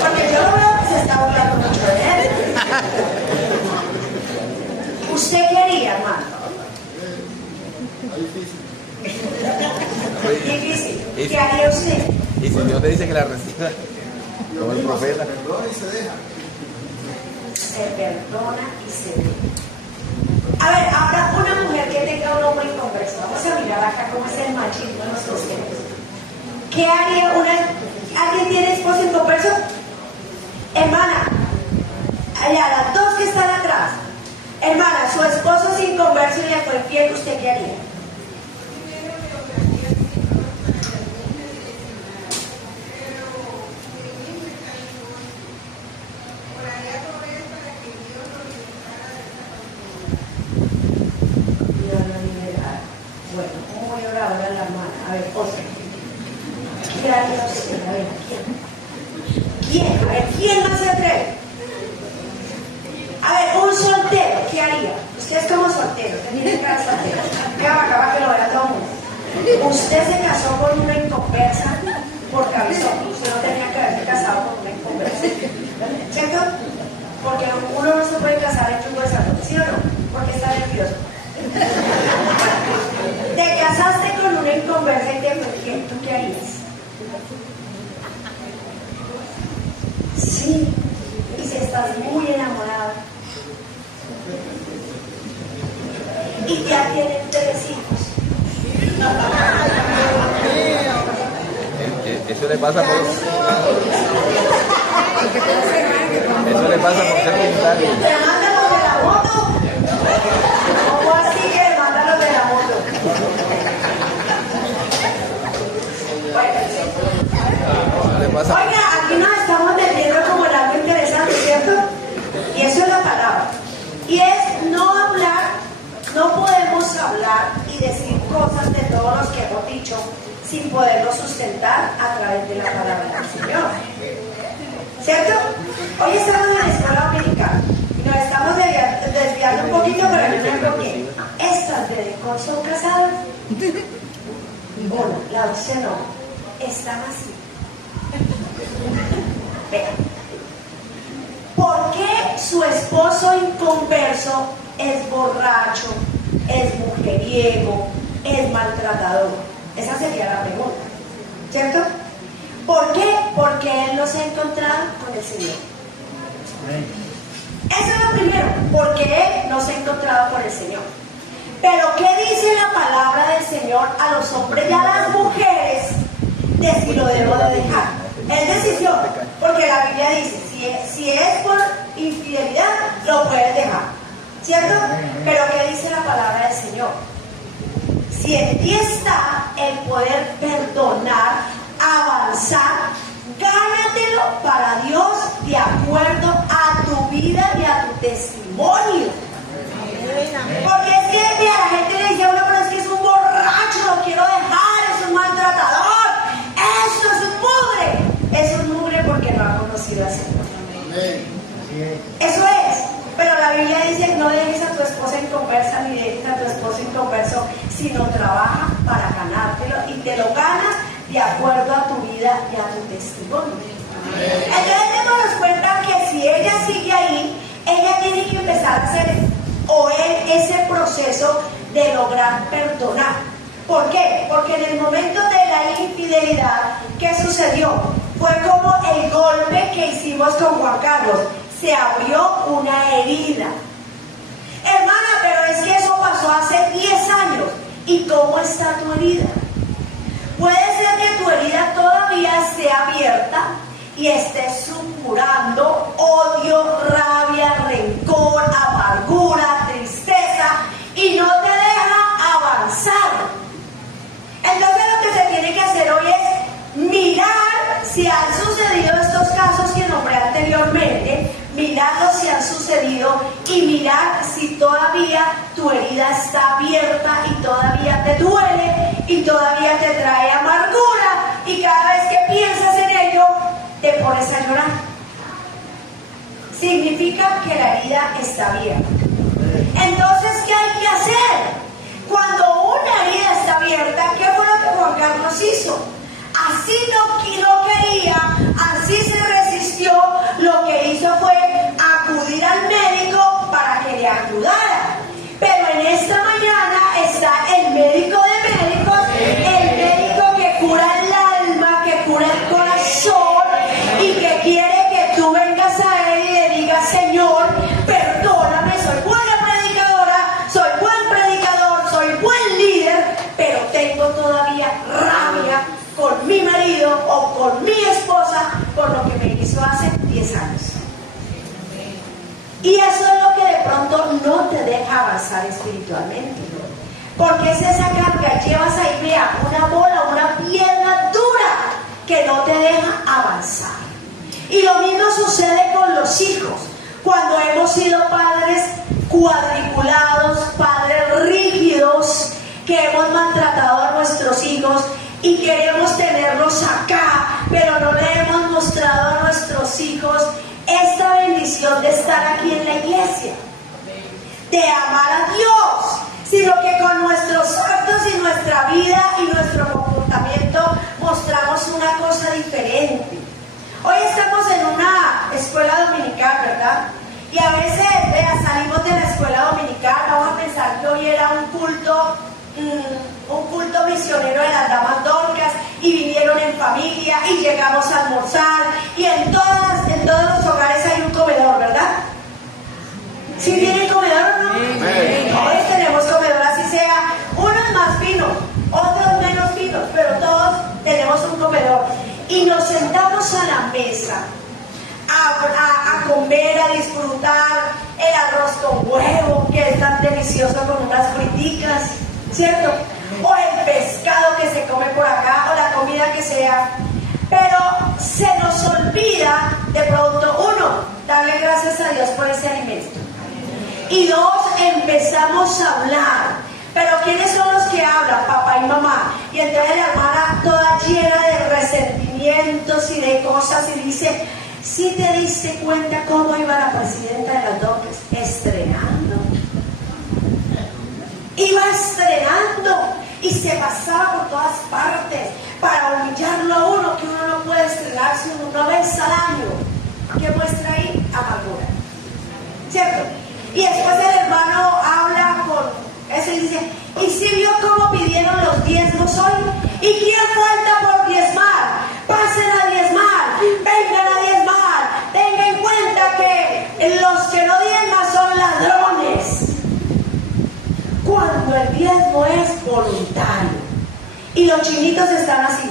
Porque yo no veo que se está burlando mucho de él. ¿Usted qué haría, hermano? Difícil. ¿Qué haría usted? Y si Dios te dice que la reciba, como el profeta. Se perdona y se deja. A ver, ahora una mujer que tenga un hombre inconverso, vamos a mirar acá cómo es el machismo en los cristianos. ¿Qué haría ¿Alguien tiene esposo inconverso? Hermana, allá, las dos que están atrás. Hermana, su esposo es inconverso y le fue infiel, ¿usted qué haría? Bueno, muy oradora la hermana. A ver, otra. ¿Qué haría usted? A ver, ¿quién? A ver, ¿quién más se atreve? A ver, un soltero, ¿qué haría? Usted es como soltero, usted tiene cara soltero. Venga, acaba que lo vea todo el mundo. Usted se casó con una inconversa por cabezón. Usted no tenía que haberse casado con una inconversa. ¿Cierto? Porque uno no se puede casar en chungo de salud, ¿sí o no? Porque está nervioso. Te casaste con una inconversa y te fue infiel, ¿tú qué harías? Sí, y si estás muy enamorado y ya tienen 3 hijos. Eso le pasa por... Eso le pasa por ser voluntario. ¿Te mandan los de la moto? ¿Cómo así que mandan los de la moto? Bueno, Eso le pasa. oiga, aquí nos estamos metiendo como en algo interesante, ¿cierto? Y eso es la palabra. Y es no hablar, no podemos hablar y decir cosas de todos los que hemos dicho sin poderlo sustentar a través de la palabra del Señor. ¿Cierto? Hoy estamos en la escuela dominical y nos estamos desviando un poquito, pero no me conviene. ¿Estas de Decor son casadas? Bueno, la opción no. Están así. Vean. ¿Por qué su esposo inconverso es borracho, es mujeriego, es maltratador? Esa sería la pregunta, ¿cierto? ¿Por qué? Porque él no se ha encontrado con el Señor. Eso es lo primero, porque él no se ha encontrado con el Señor. Pero ¿qué dice la palabra del Señor a los hombres y a las mujeres de si lo debo de dejar? Es decisión, porque la Biblia dice, si es por infidelidad, lo puedes dejar, ¿cierto? Pero ¿qué dice la palabra del Señor? Si en ti está el poder perdonar, avanzar, gánatelo para Dios de acuerdo a tu vida y a tu testimonio. Porque es que, mira, la gente le dice a uno, pero es que es un borracho, lo quiero dejar, es un maltratador, esto es un mugre. Es un mugre porque no ha conocido al Señor. Eso es. Pero la Biblia dice, no dejes a tu esposa inconversa ni dejes a tu esposo inconverso, sino trabaja para ganártelo y te lo ganas de acuerdo a tu vida y a tu testimonio. Entonces démonos cuenta que si ella sigue ahí, ella tiene que empezar a hacer o él ese proceso de lograr perdonar. ¿Por qué? Porque en el momento de la infidelidad, ¿qué sucedió? Fue como el golpe que hicimos con Juan Carlos. Se abrió una herida. Hermana, pero es que eso pasó hace 10 años. ¿Y cómo está tu herida? Puede ser que tu herida todavía esté abierta y esté supurando odio, rabia, rencor, amargura, tristeza y no te deja avanzar. Entonces lo que se tiene que hacer hoy es mirar si han sucedido estos casos que nombré anteriormente, mirarlos si han sucedido y mirar si todavía tu herida está abierta y todavía te duele y todavía te trae amargura y cada vez que piensas en ello te pones a llorar. Significa que la herida está abierta. Entonces, ¿qué hay que hacer? Cuando una herida está abierta, ¿qué fue lo que Juan Carlos hizo? Así no quería, así se resistió, lo que hizo fue acudir al médico para que le ayudara. Pero en esta mañana está el médico de médicos, el médico que cura el alma, que cura el corazón y que quiere que tú vengas a él y le digas: Señor, perdóname, soy buena predicadora, soy buen predicador, soy buen líder, pero tengo todavía rabia con mi marido o con mi esposa por lo que me hizo hace 10 años. Y eso es lo que de pronto no te deja avanzar espiritualmente, ¿no? Porque es esa carga, llevas ahí, vea, una bola, una piedra dura que no te deja avanzar. Y lo mismo sucede con los hijos. Cuando hemos sido padres cuadriculados, padres rígidos, que hemos maltratado a nuestros hijos y queremos tenerlos acá, pero no le hemos mostrado a nuestros hijos esta bendición de estar aquí en la iglesia, de amar a Dios, sino que con nuestros actos y nuestra vida y nuestro comportamiento mostramos una cosa diferente. Hoy estamos en una escuela dominical, ¿verdad? Y a veces, vea, salimos de la escuela dominical, vamos a pensar que hoy era un culto misionero de las damas Dorcas y vinieron en familia y llegamos a almorzar y en todos los hogares hay un comedor, ¿verdad? ¿Sí tienen comedor o no? Todos tenemos comedor, así sea, unos más finos, otros menos finos, pero todos tenemos un comedor y nos sentamos a la mesa a comer, a disfrutar el arroz con huevo, que es tan delicioso con unas friticas, ¿cierto? O el pescado que se come por acá, o la comida que sea. Pero se nos olvida de pronto, uno, darle gracias a Dios por ese alimento. Y dos, empezamos a hablar. Pero ¿quiénes son los que hablan? Papá y mamá. Y entonces la hermana toda llena de resentimientos y de cosas y dice: ¿sí te diste cuenta cómo iba la presidenta de las Dorcas? Estrenando. Iba estrenando y se pasaba por todas partes para humillarlo a uno, que uno no puede estrenarse una vez al año. ¿Qué muestra ahí? Amargura, ¿cierto? Y después el hermano habla con eso y dice: ¿y si vio cómo pidieron los diezmos hoy? ¿Y quién falta por diezmar? Pasen a diezmar, vengan a diezmar. Tengan en cuenta que los que no diezman son ladrones. Cuando el diezmo es voluntario y los chinitos están así.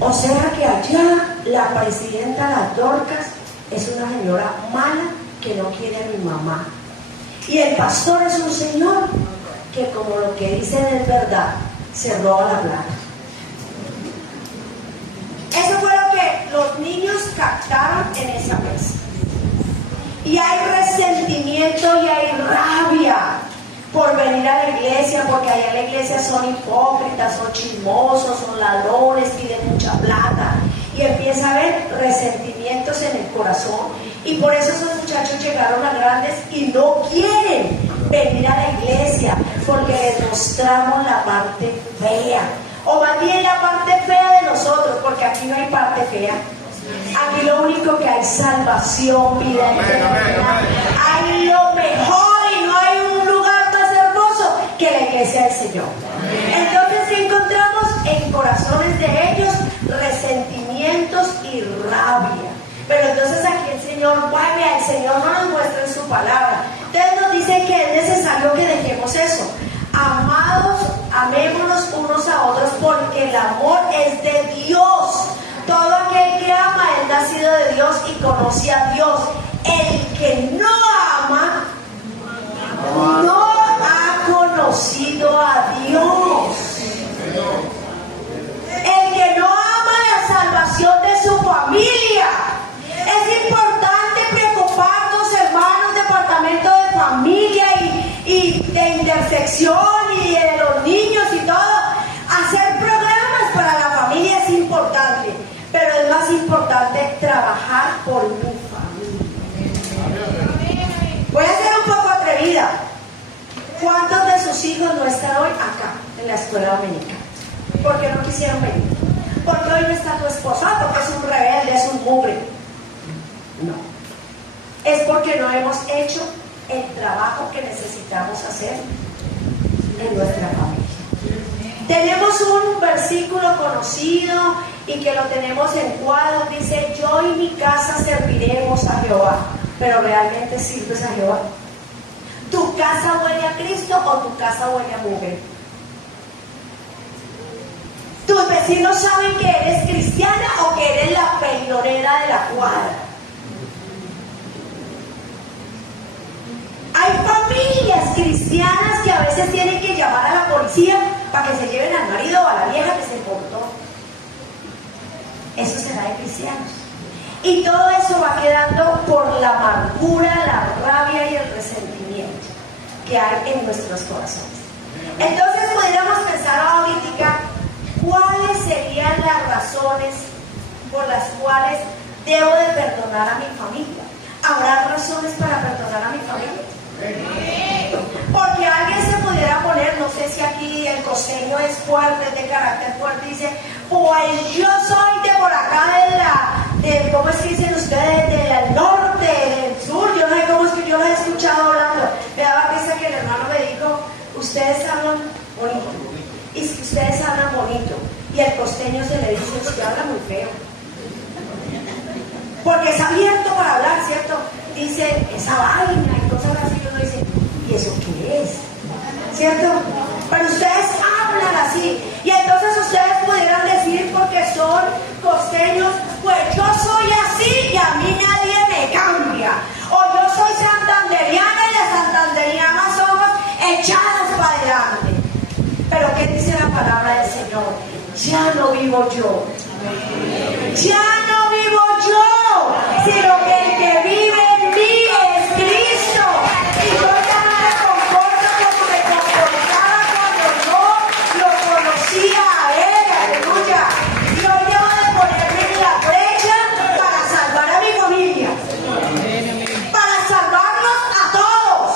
O sea que allá la presidenta de las Dorcas es una señora mala que no quiere a mi mamá. Y el pastor es un señor que, como lo que dicen es verdad, se roba la plata. Eso fue lo que los niños captaron en esa mesa. Y hay resentimiento y hay rabia por venir a la iglesia, porque allá en la iglesia son hipócritas, son chismosos, son ladrones, piden mucha plata. Y empieza a haber resentimientos en el corazón. Y por eso esos muchachos llegaron a grandes y no quieren venir a la iglesia, porque les mostramos la parte fea. o más bien la parte fea de nosotros, porque aquí no hay parte fea. Aquí lo único que hay es salvación, vida eterna. Hay lo mejor y no hay un lugar más hermoso que la iglesia del Señor. Entonces encontramos en corazones de ellos resentimientos y rabia. Pero entonces aquí el Señor, vaya, el Señor no nos muestra en su palabra. Entonces nos dice que es necesario que dejemos eso. Amados, amémonos unos a otros porque el amor es de Dios. Todo aquel que ama es nacido de Dios y conoce a Dios. El que no ama no ha conocido a Dios. El que no ama la salvación de su familia. Es importante preocuparnos, hermanos, departamento de familia y de intersección y de los niños y todo. Hacer programas para la familia es importante, pero es más importante trabajar por mi familia. Voy a ser un poco atrevida. ¿Cuántos de sus hijos no están hoy acá en la escuela dominical? ¿Por qué no quisieron venir? ¿Por qué hoy no está tu esposa? Porque es un rebelde, es un mugre. No. Es porque no hemos hecho el trabajo que necesitamos hacer en nuestra familia. Tenemos un versículo conocido y que lo tenemos en cuadros. Dice: yo y mi casa serviremos a Jehová. Pero ¿realmente sirves a Jehová? ¿Tu casa huele a Cristo o tu casa huele a mugre? ¿Tus vecinos saben que eres cristiana o que eres la peilonera de la cuadra? Hay familias cristianas que a veces tienen que llamar a la policía para que se lleven al marido o a la vieja que se portó. Eso será de cristianos. Y todo eso va quedando por la amargura, la rabia y el resentimiento que hay en nuestros corazones. Entonces pudiéramos pensar ahorita cuáles serían las razones por las cuales debo de perdonar a mi familia. ¿Habrá razones para perdonar a mi familia? Porque alguien se pudiera poner, no sé si aquí el costeño es fuerte, de carácter fuerte, dice: pues yo soy de por acá ¿cómo es que dicen ustedes? Del norte, del sur, yo no sé cómo es que yo lo he escuchado hablando. Me daba risa que el hermano me dijo: ustedes hablan bonito, y si ustedes hablan bonito, y el costeño se le dice: usted habla muy feo. Porque es abierto para hablar, ¿cierto? Dice esa vaina y cosas así, y uno dice: ¿y eso qué es? ¿Cierto? Pero ustedes hablan así, y entonces ustedes pudieran decir, porque son costeños: pues yo soy así y a mí nadie me cambia. O yo soy santanderiana y las santanderianas somos echadas para adelante. Pero ¿qué dice la palabra del Señor? Ya no vivo yo. Ya no vivo yo, sino que el que vive en mí es Cristo. Y yo ya no me comporto como me comportaba cuando yo lo conocía a Él. Aleluya. Yo debo de ponerme en la brecha para salvar a mi familia, para salvarlos a todos,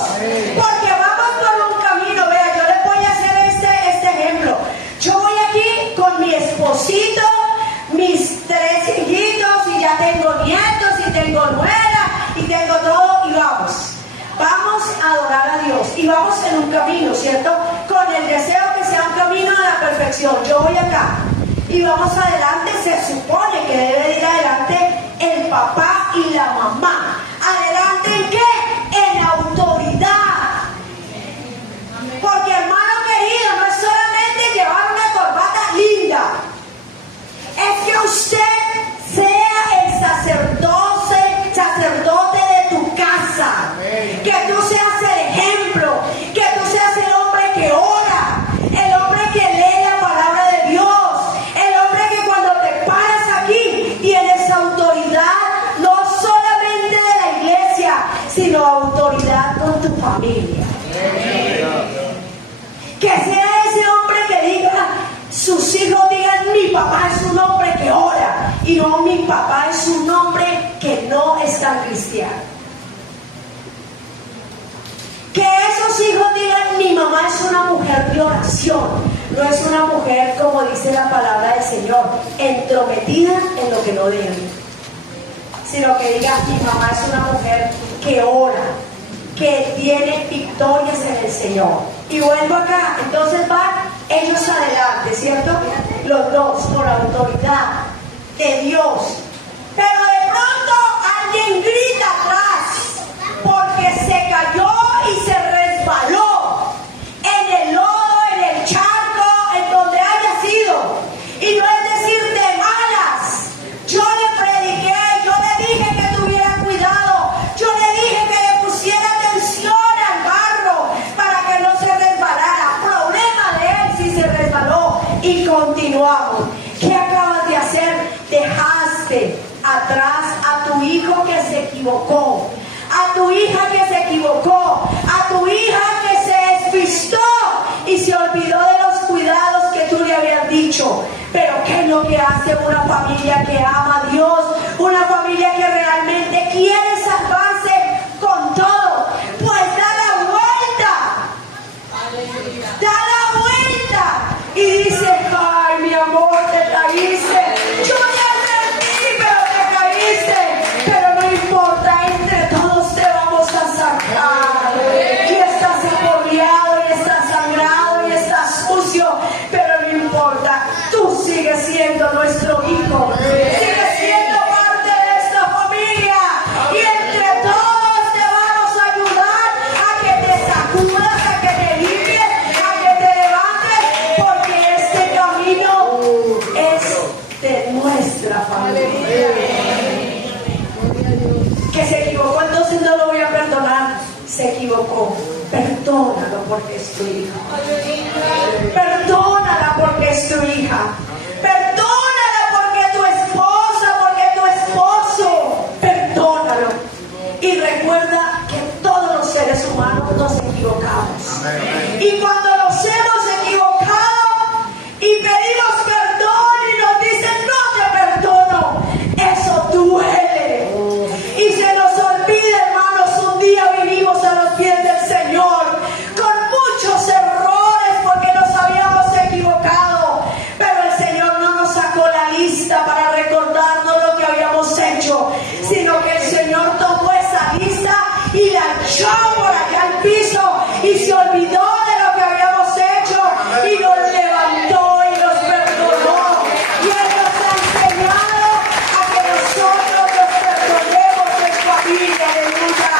porque vamos por un camino. Vea, yo les voy a hacer este ejemplo. Yo voy aquí con mi esposito, mis 3 hijitos, y ya tengo nietos y tengo nuera y tengo todo, y vamos a adorar a Dios, y vamos en un camino, ¿cierto? Con el deseo que sea un camino de la perfección. Yo voy acá y vamos adelante. Se supone que debe ir adelante el papá y la mamá. ¿Adelante en qué? En autoridad. Porque, hermano querido, no es solamente llevar una corbata linda, es que usted sea el sacerdote de tu casa. Que tú seas el ejemplo, que tú seas el hombre que ora, el hombre que lee la palabra de Dios, el hombre que cuando te paras aquí tienes autoridad, no solamente de la iglesia, sino autoridad con tu familia. Que sea ese hombre que diga, sus hijos digan: mi papá es un hombre que ora, y no: mi papá es un hombre que no es tan cristiano. Que esos hijos digan: mi mamá es una mujer de oración, no es una mujer, como dice la palabra del Señor, entrometida en lo que no debe, sino que diga, mi mamá es una mujer que ora, que tiene victorias en el Señor. Y vuelvo acá, entonces van ellos adelante, ¿cierto? Los dos, por autoridad de Dios. Pero de pronto alguien grita atrás, porque se cayó y se resbaló en el lodo, en el charco, en donde haya sido. Y no es decir de malas. Yo le prediqué, yo le dije que tuviera cuidado, yo le dije que le pusiera atención al barro para que no se resbalara. Problema de él si se resbaló. Y continuamos. ¿Qué acabas de hacer? Dejaste atrás a tu hijo que se equivocó, a tu hija que se equivocó, a tu hija que se despistó y se olvidó de los cuidados que tú le habías dicho. Pero ¿qué es lo que hace una familia que ama a Dios? Una familia que realmente quiere salvarse con todo. Pues da la vuelta y dice, ay, mi amor, te caíste. Yo te advertí, pero te caíste. Pero no importa, entre todos te vamos a sacar. Y estás aporreado, y estás sangrado, y estás sucio, pero no importa. Tú sigues siendo nuestro hijo. Sigues siendo parte de esta familia. Y entre todos te vamos a ayudar a que te sacudas, a que te limpies, a que te levantes, porque este camino es de nuestra familia. Que se equivocó, entonces no lo voy a perdonar. Se equivocó. Perdónalo porque es tu hijo. Perdónala porque es tu hija. Perdónala porque tu esposa, porque tu esposo. Perdónalo. Y recuerda que todos los seres humanos nos equivocamos. Y cuando nos hemos equivocado y pedimos perdón y nos dicen no te perdono, eso duele. Y se nos olvida, hermanos, un día vinimos a los pies del Señor con muchos errores porque nos habíamos equivocado. Pero el Señor no nos sacó la lista para recordarnos lo que habíamos hecho, sino que el Señor tomó esa lista y la echó por allá al piso y se olvidó de lo que habíamos hecho y nos levantó y nos perdonó. Y Él nos ha enseñado a que nosotros nos perdonemos en familia, aleluya.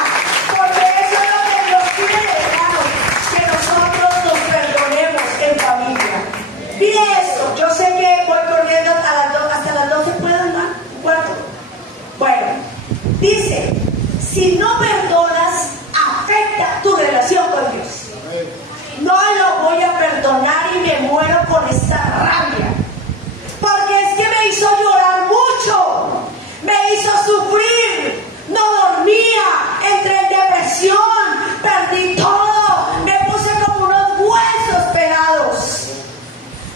Porque eso es lo que Dios quiere, hermanos, que nosotros nos perdonemos en familia. Mire esto, yo sé que voy corriendo hasta las 12, ¿puedo andar? ¿Un cuarto? Bueno, dice, si no perdonas, afecta tu relación con Dios. No lo voy a perdonar y me muero con esta rabia. Porque es que me hizo llorar mucho, me hizo sufrir, no dormía, entré en depresión, perdí todo, me puse como unos huesos pelados.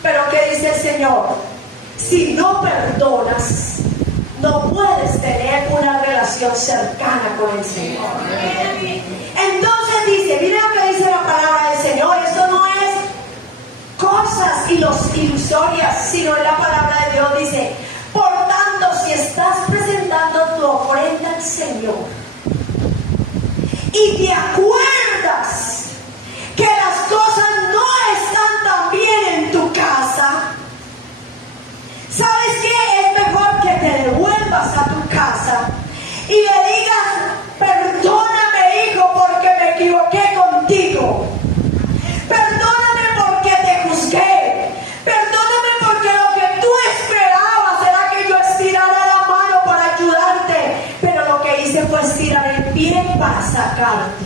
Pero ¿qué dice el Señor? Si no perdonas, no puedes tener una relación cercana con el Señor. Entonces dice, mira lo que dice la palabra del Señor. Esto no es cosas ilusorias, sino en la palabra de Dios. Dice, por tanto, si estás presentando tu ofrenda al Señor y te acuerdas que las cosas no están tan bien en tu casa, ¿sabes qué? Es mejor que te devuelvas a tu casa y le digas, perdóname, hijo, porque me equivoqué contigo. Perdóname porque te juzgué. Perdóname porque lo que tú esperabas era que yo estirara la mano para ayudarte, pero lo que hice fue estirar el pie para sacarte.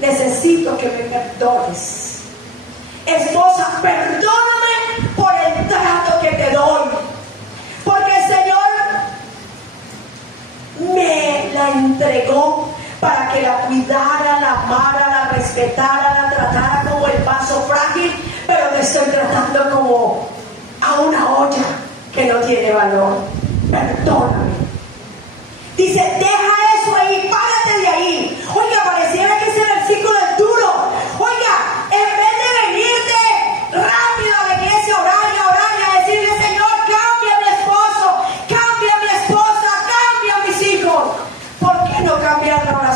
Necesito que me perdones. Esposa, perdóname por el trato que te doy, porque el Señor me la entregó para que la cuidara, la amara, la respetara, la tratara como el vaso frágil, pero me estoy tratando como a una olla que no tiene valor. Perdóname. Dice, deja eso ahí, párate de ahí. Oiga, pareciera que ese versículo es duro. Oiga, en vez de venirte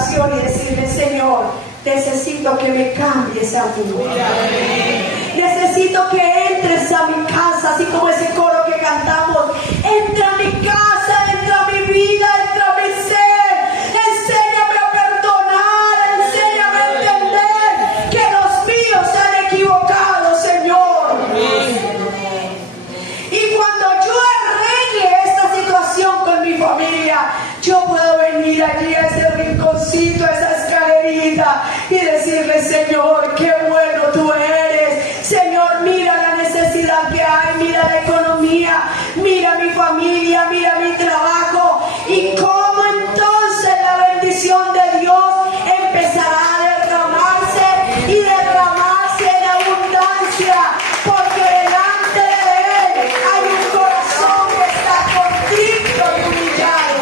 oración y decirle: Señor, necesito que me cambies a mí. Necesito que entres a mi casa, así como ese coro que cantamos. Entra a mi casa, entra a mi vida, entra a mi ser. Enséñame a perdonar, enséñame a entender que los míos se han equivocado, Señor. Y cuando yo arregle esta situación con mi familia, yo puedo venir allí a ese rinconcito, a esa escalerita y decirle: Señor, qué bueno tú eres. Señor, mira la necesidad que hay, mira la economía, mira mi familia, mira mi trabajo. Y cómo entonces la bendición de Dios empezará a derramarse y derramarse en abundancia, porque delante de Él hay un corazón que está contrito y humillado.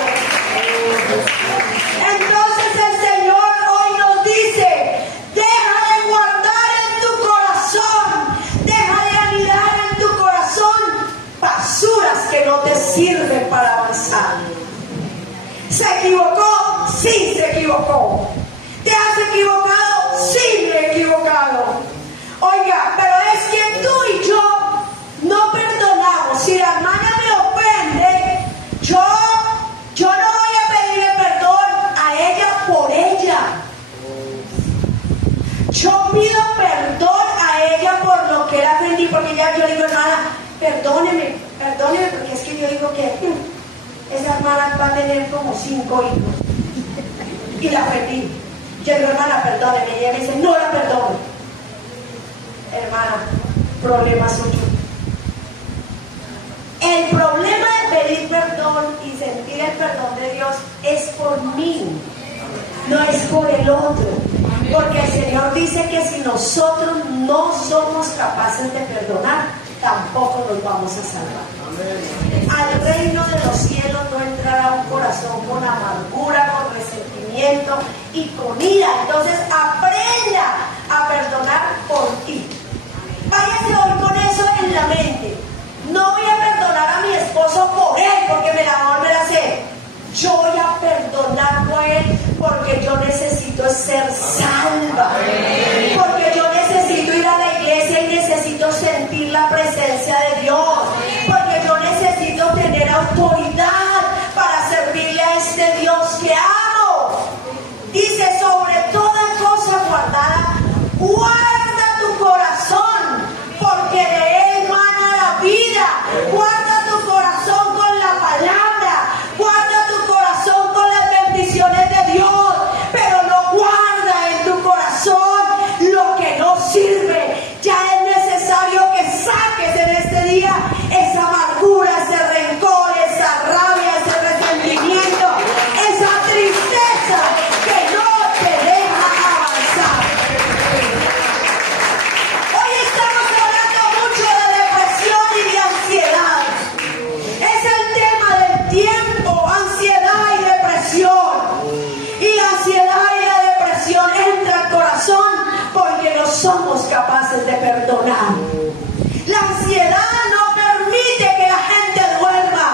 Entonces el Señor hoy nos dice: deja de guardar en tu corazón, deja de anidar en tu corazón basuras que no te sirven para avanzar. ¿Se equivocó? Sí, se equivocó. ¿Te has equivocado? Sí, me he equivocado. Oiga, pero es que tú y yo no perdonamos. Si la hermana me ofende, yo no voy a pedirle perdón a ella por ella. Yo pido perdón a ella por lo que la ofendí, porque ya yo digo: hermana, perdóneme, porque es que yo digo que esa hermana va a tener como 5 hijos y la ofendí. Yo digo: hermana, perdóneme. Y ella me dice: no la perdono. Hermana, problema suyo. El problema de pedir perdón y sentir el perdón de Dios es por mí, no es por el otro. Porque el Señor dice que si nosotros no somos capaces de perdonar, tampoco nos vamos a salvar. Al reino de los cielos no entrará un corazón con amargura, con resentimiento y con ira. Entonces aprenda a perdonar por ti. Váyase hoy con eso en la mente. No voy a perdonar a mi esposo por él, porque me la va a volver a hacer. Yo voy a perdonarlo a él porque yo necesito ser salva. Porque yo necesito ir a la iglesia y necesito sentir la presencia de Dios. Porque yo necesito tener autoridad para servirle a este Dios que amo. Dice: sobre toda cosa guardada, guarda tu corazón, porque de él mana la vida. Guarda tu corazón con la palabra, guarda tu corazón con las bendiciones de Dios, pero no guarda en tu corazón lo que no sirve. Ya es necesario que saques en este día esa amargura, ese rencor, esa rabia, ese resentimiento, esa tristeza que no te deja avanzar. Hoy estamos hablando mucho de depresión y de ansiedad. Es el tema del tiempo: ansiedad y depresión. Y la ansiedad y la depresión entra al corazón porque no somos capaces de perdonar. La ansiedad no permite que la gente duerma.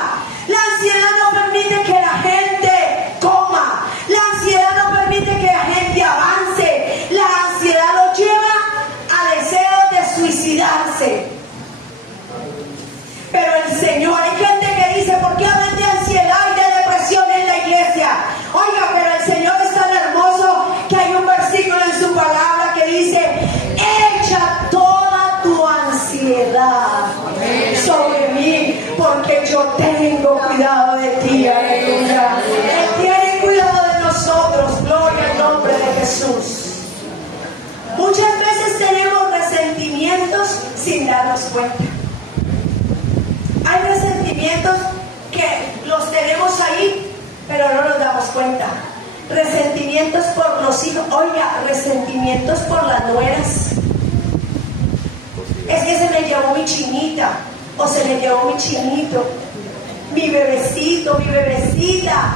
La ansiedad no permite que la gente coma. La ansiedad no permite que la gente avance. La ansiedad lo lleva a deseos de suicidarse. Pero el Señor, hay gente que dice: ¿por qué hablan de ansiedad y de depresión en la iglesia? Oiga, pero el Señor es tan hermoso que hay un versículo en su palabra que dice: echa toda tu ansiedad sobre mí, porque yo tengo cuidado de ti. Aleluya. Él tiene cuidado de nosotros. Gloria al nombre de Jesús. Muchas veces tenemos resentimientos sin darnos cuenta. Hay resentimientos que los tenemos ahí, pero no nos damos cuenta. Resentimientos por los hijos. Oiga, resentimientos por las nueras. Es que se me llevó mi chinita, o se me llevó mi chinito, mi bebecito, mi bebecita.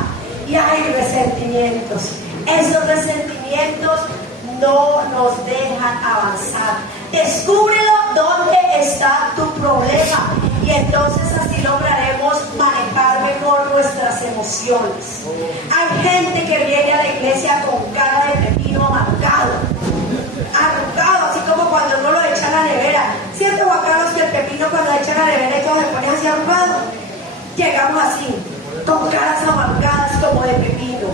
Y hay resentimientos. Esos resentimientos no nos dejan avanzar. Descúbrelo dónde está tu problema, y entonces así lograremos manejar mejor nuestras emociones. Hay gente que viene a la iglesia con llegamos así, con caras amargadas como de pepino,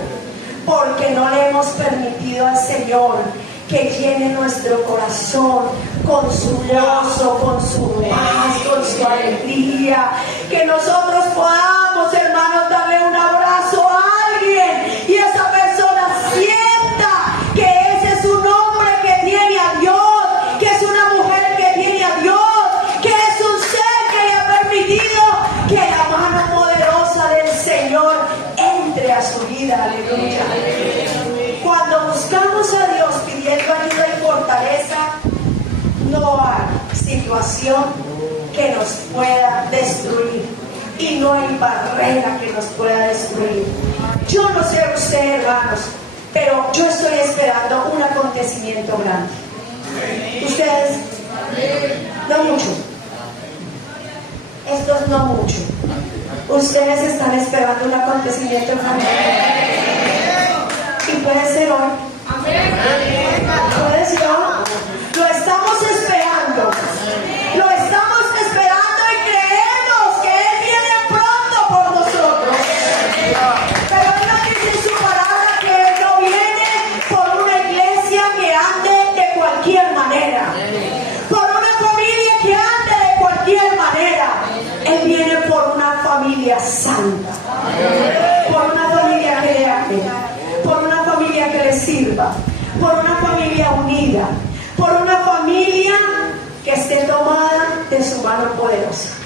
porque no le hemos permitido al Señor que llene nuestro corazón con su gozo, con su paz, con su alegría, que nosotros podamos, hermanos, darle un abrazo a alguien y esa persona sienta que ese es un hombre que tiene a Dios, que es una mujer que tiene a Dios, que es un ser que le ha permitido que la mano poderosa del Señor entre a su vida. Aleluya. Cuando buscamos a Dios pidiendo ayuda y fortaleza, no hay situación que nos pueda destruir y no hay barrera que nos pueda destruir. Yo no sé ustedes, hermanos, pero yo estoy esperando un acontecimiento grande. Ustedes, no mucho. Estos no mucho. Ustedes están esperando un acontecimiento grande. Y puede ser hoy. Puede ser hoy. Lo estamos esperando. Lo estamos esperando y creemos que Él viene pronto por nosotros. Pero Él nos dice en su palabra que Él no viene por una iglesia que ande de cualquier manera, por una familia que ande de cualquier manera. Él viene por una familia santa, por una familia que le ame, por una familia que le sirva, por una familia unida, por una familia que esté tomada de su mano poderosa.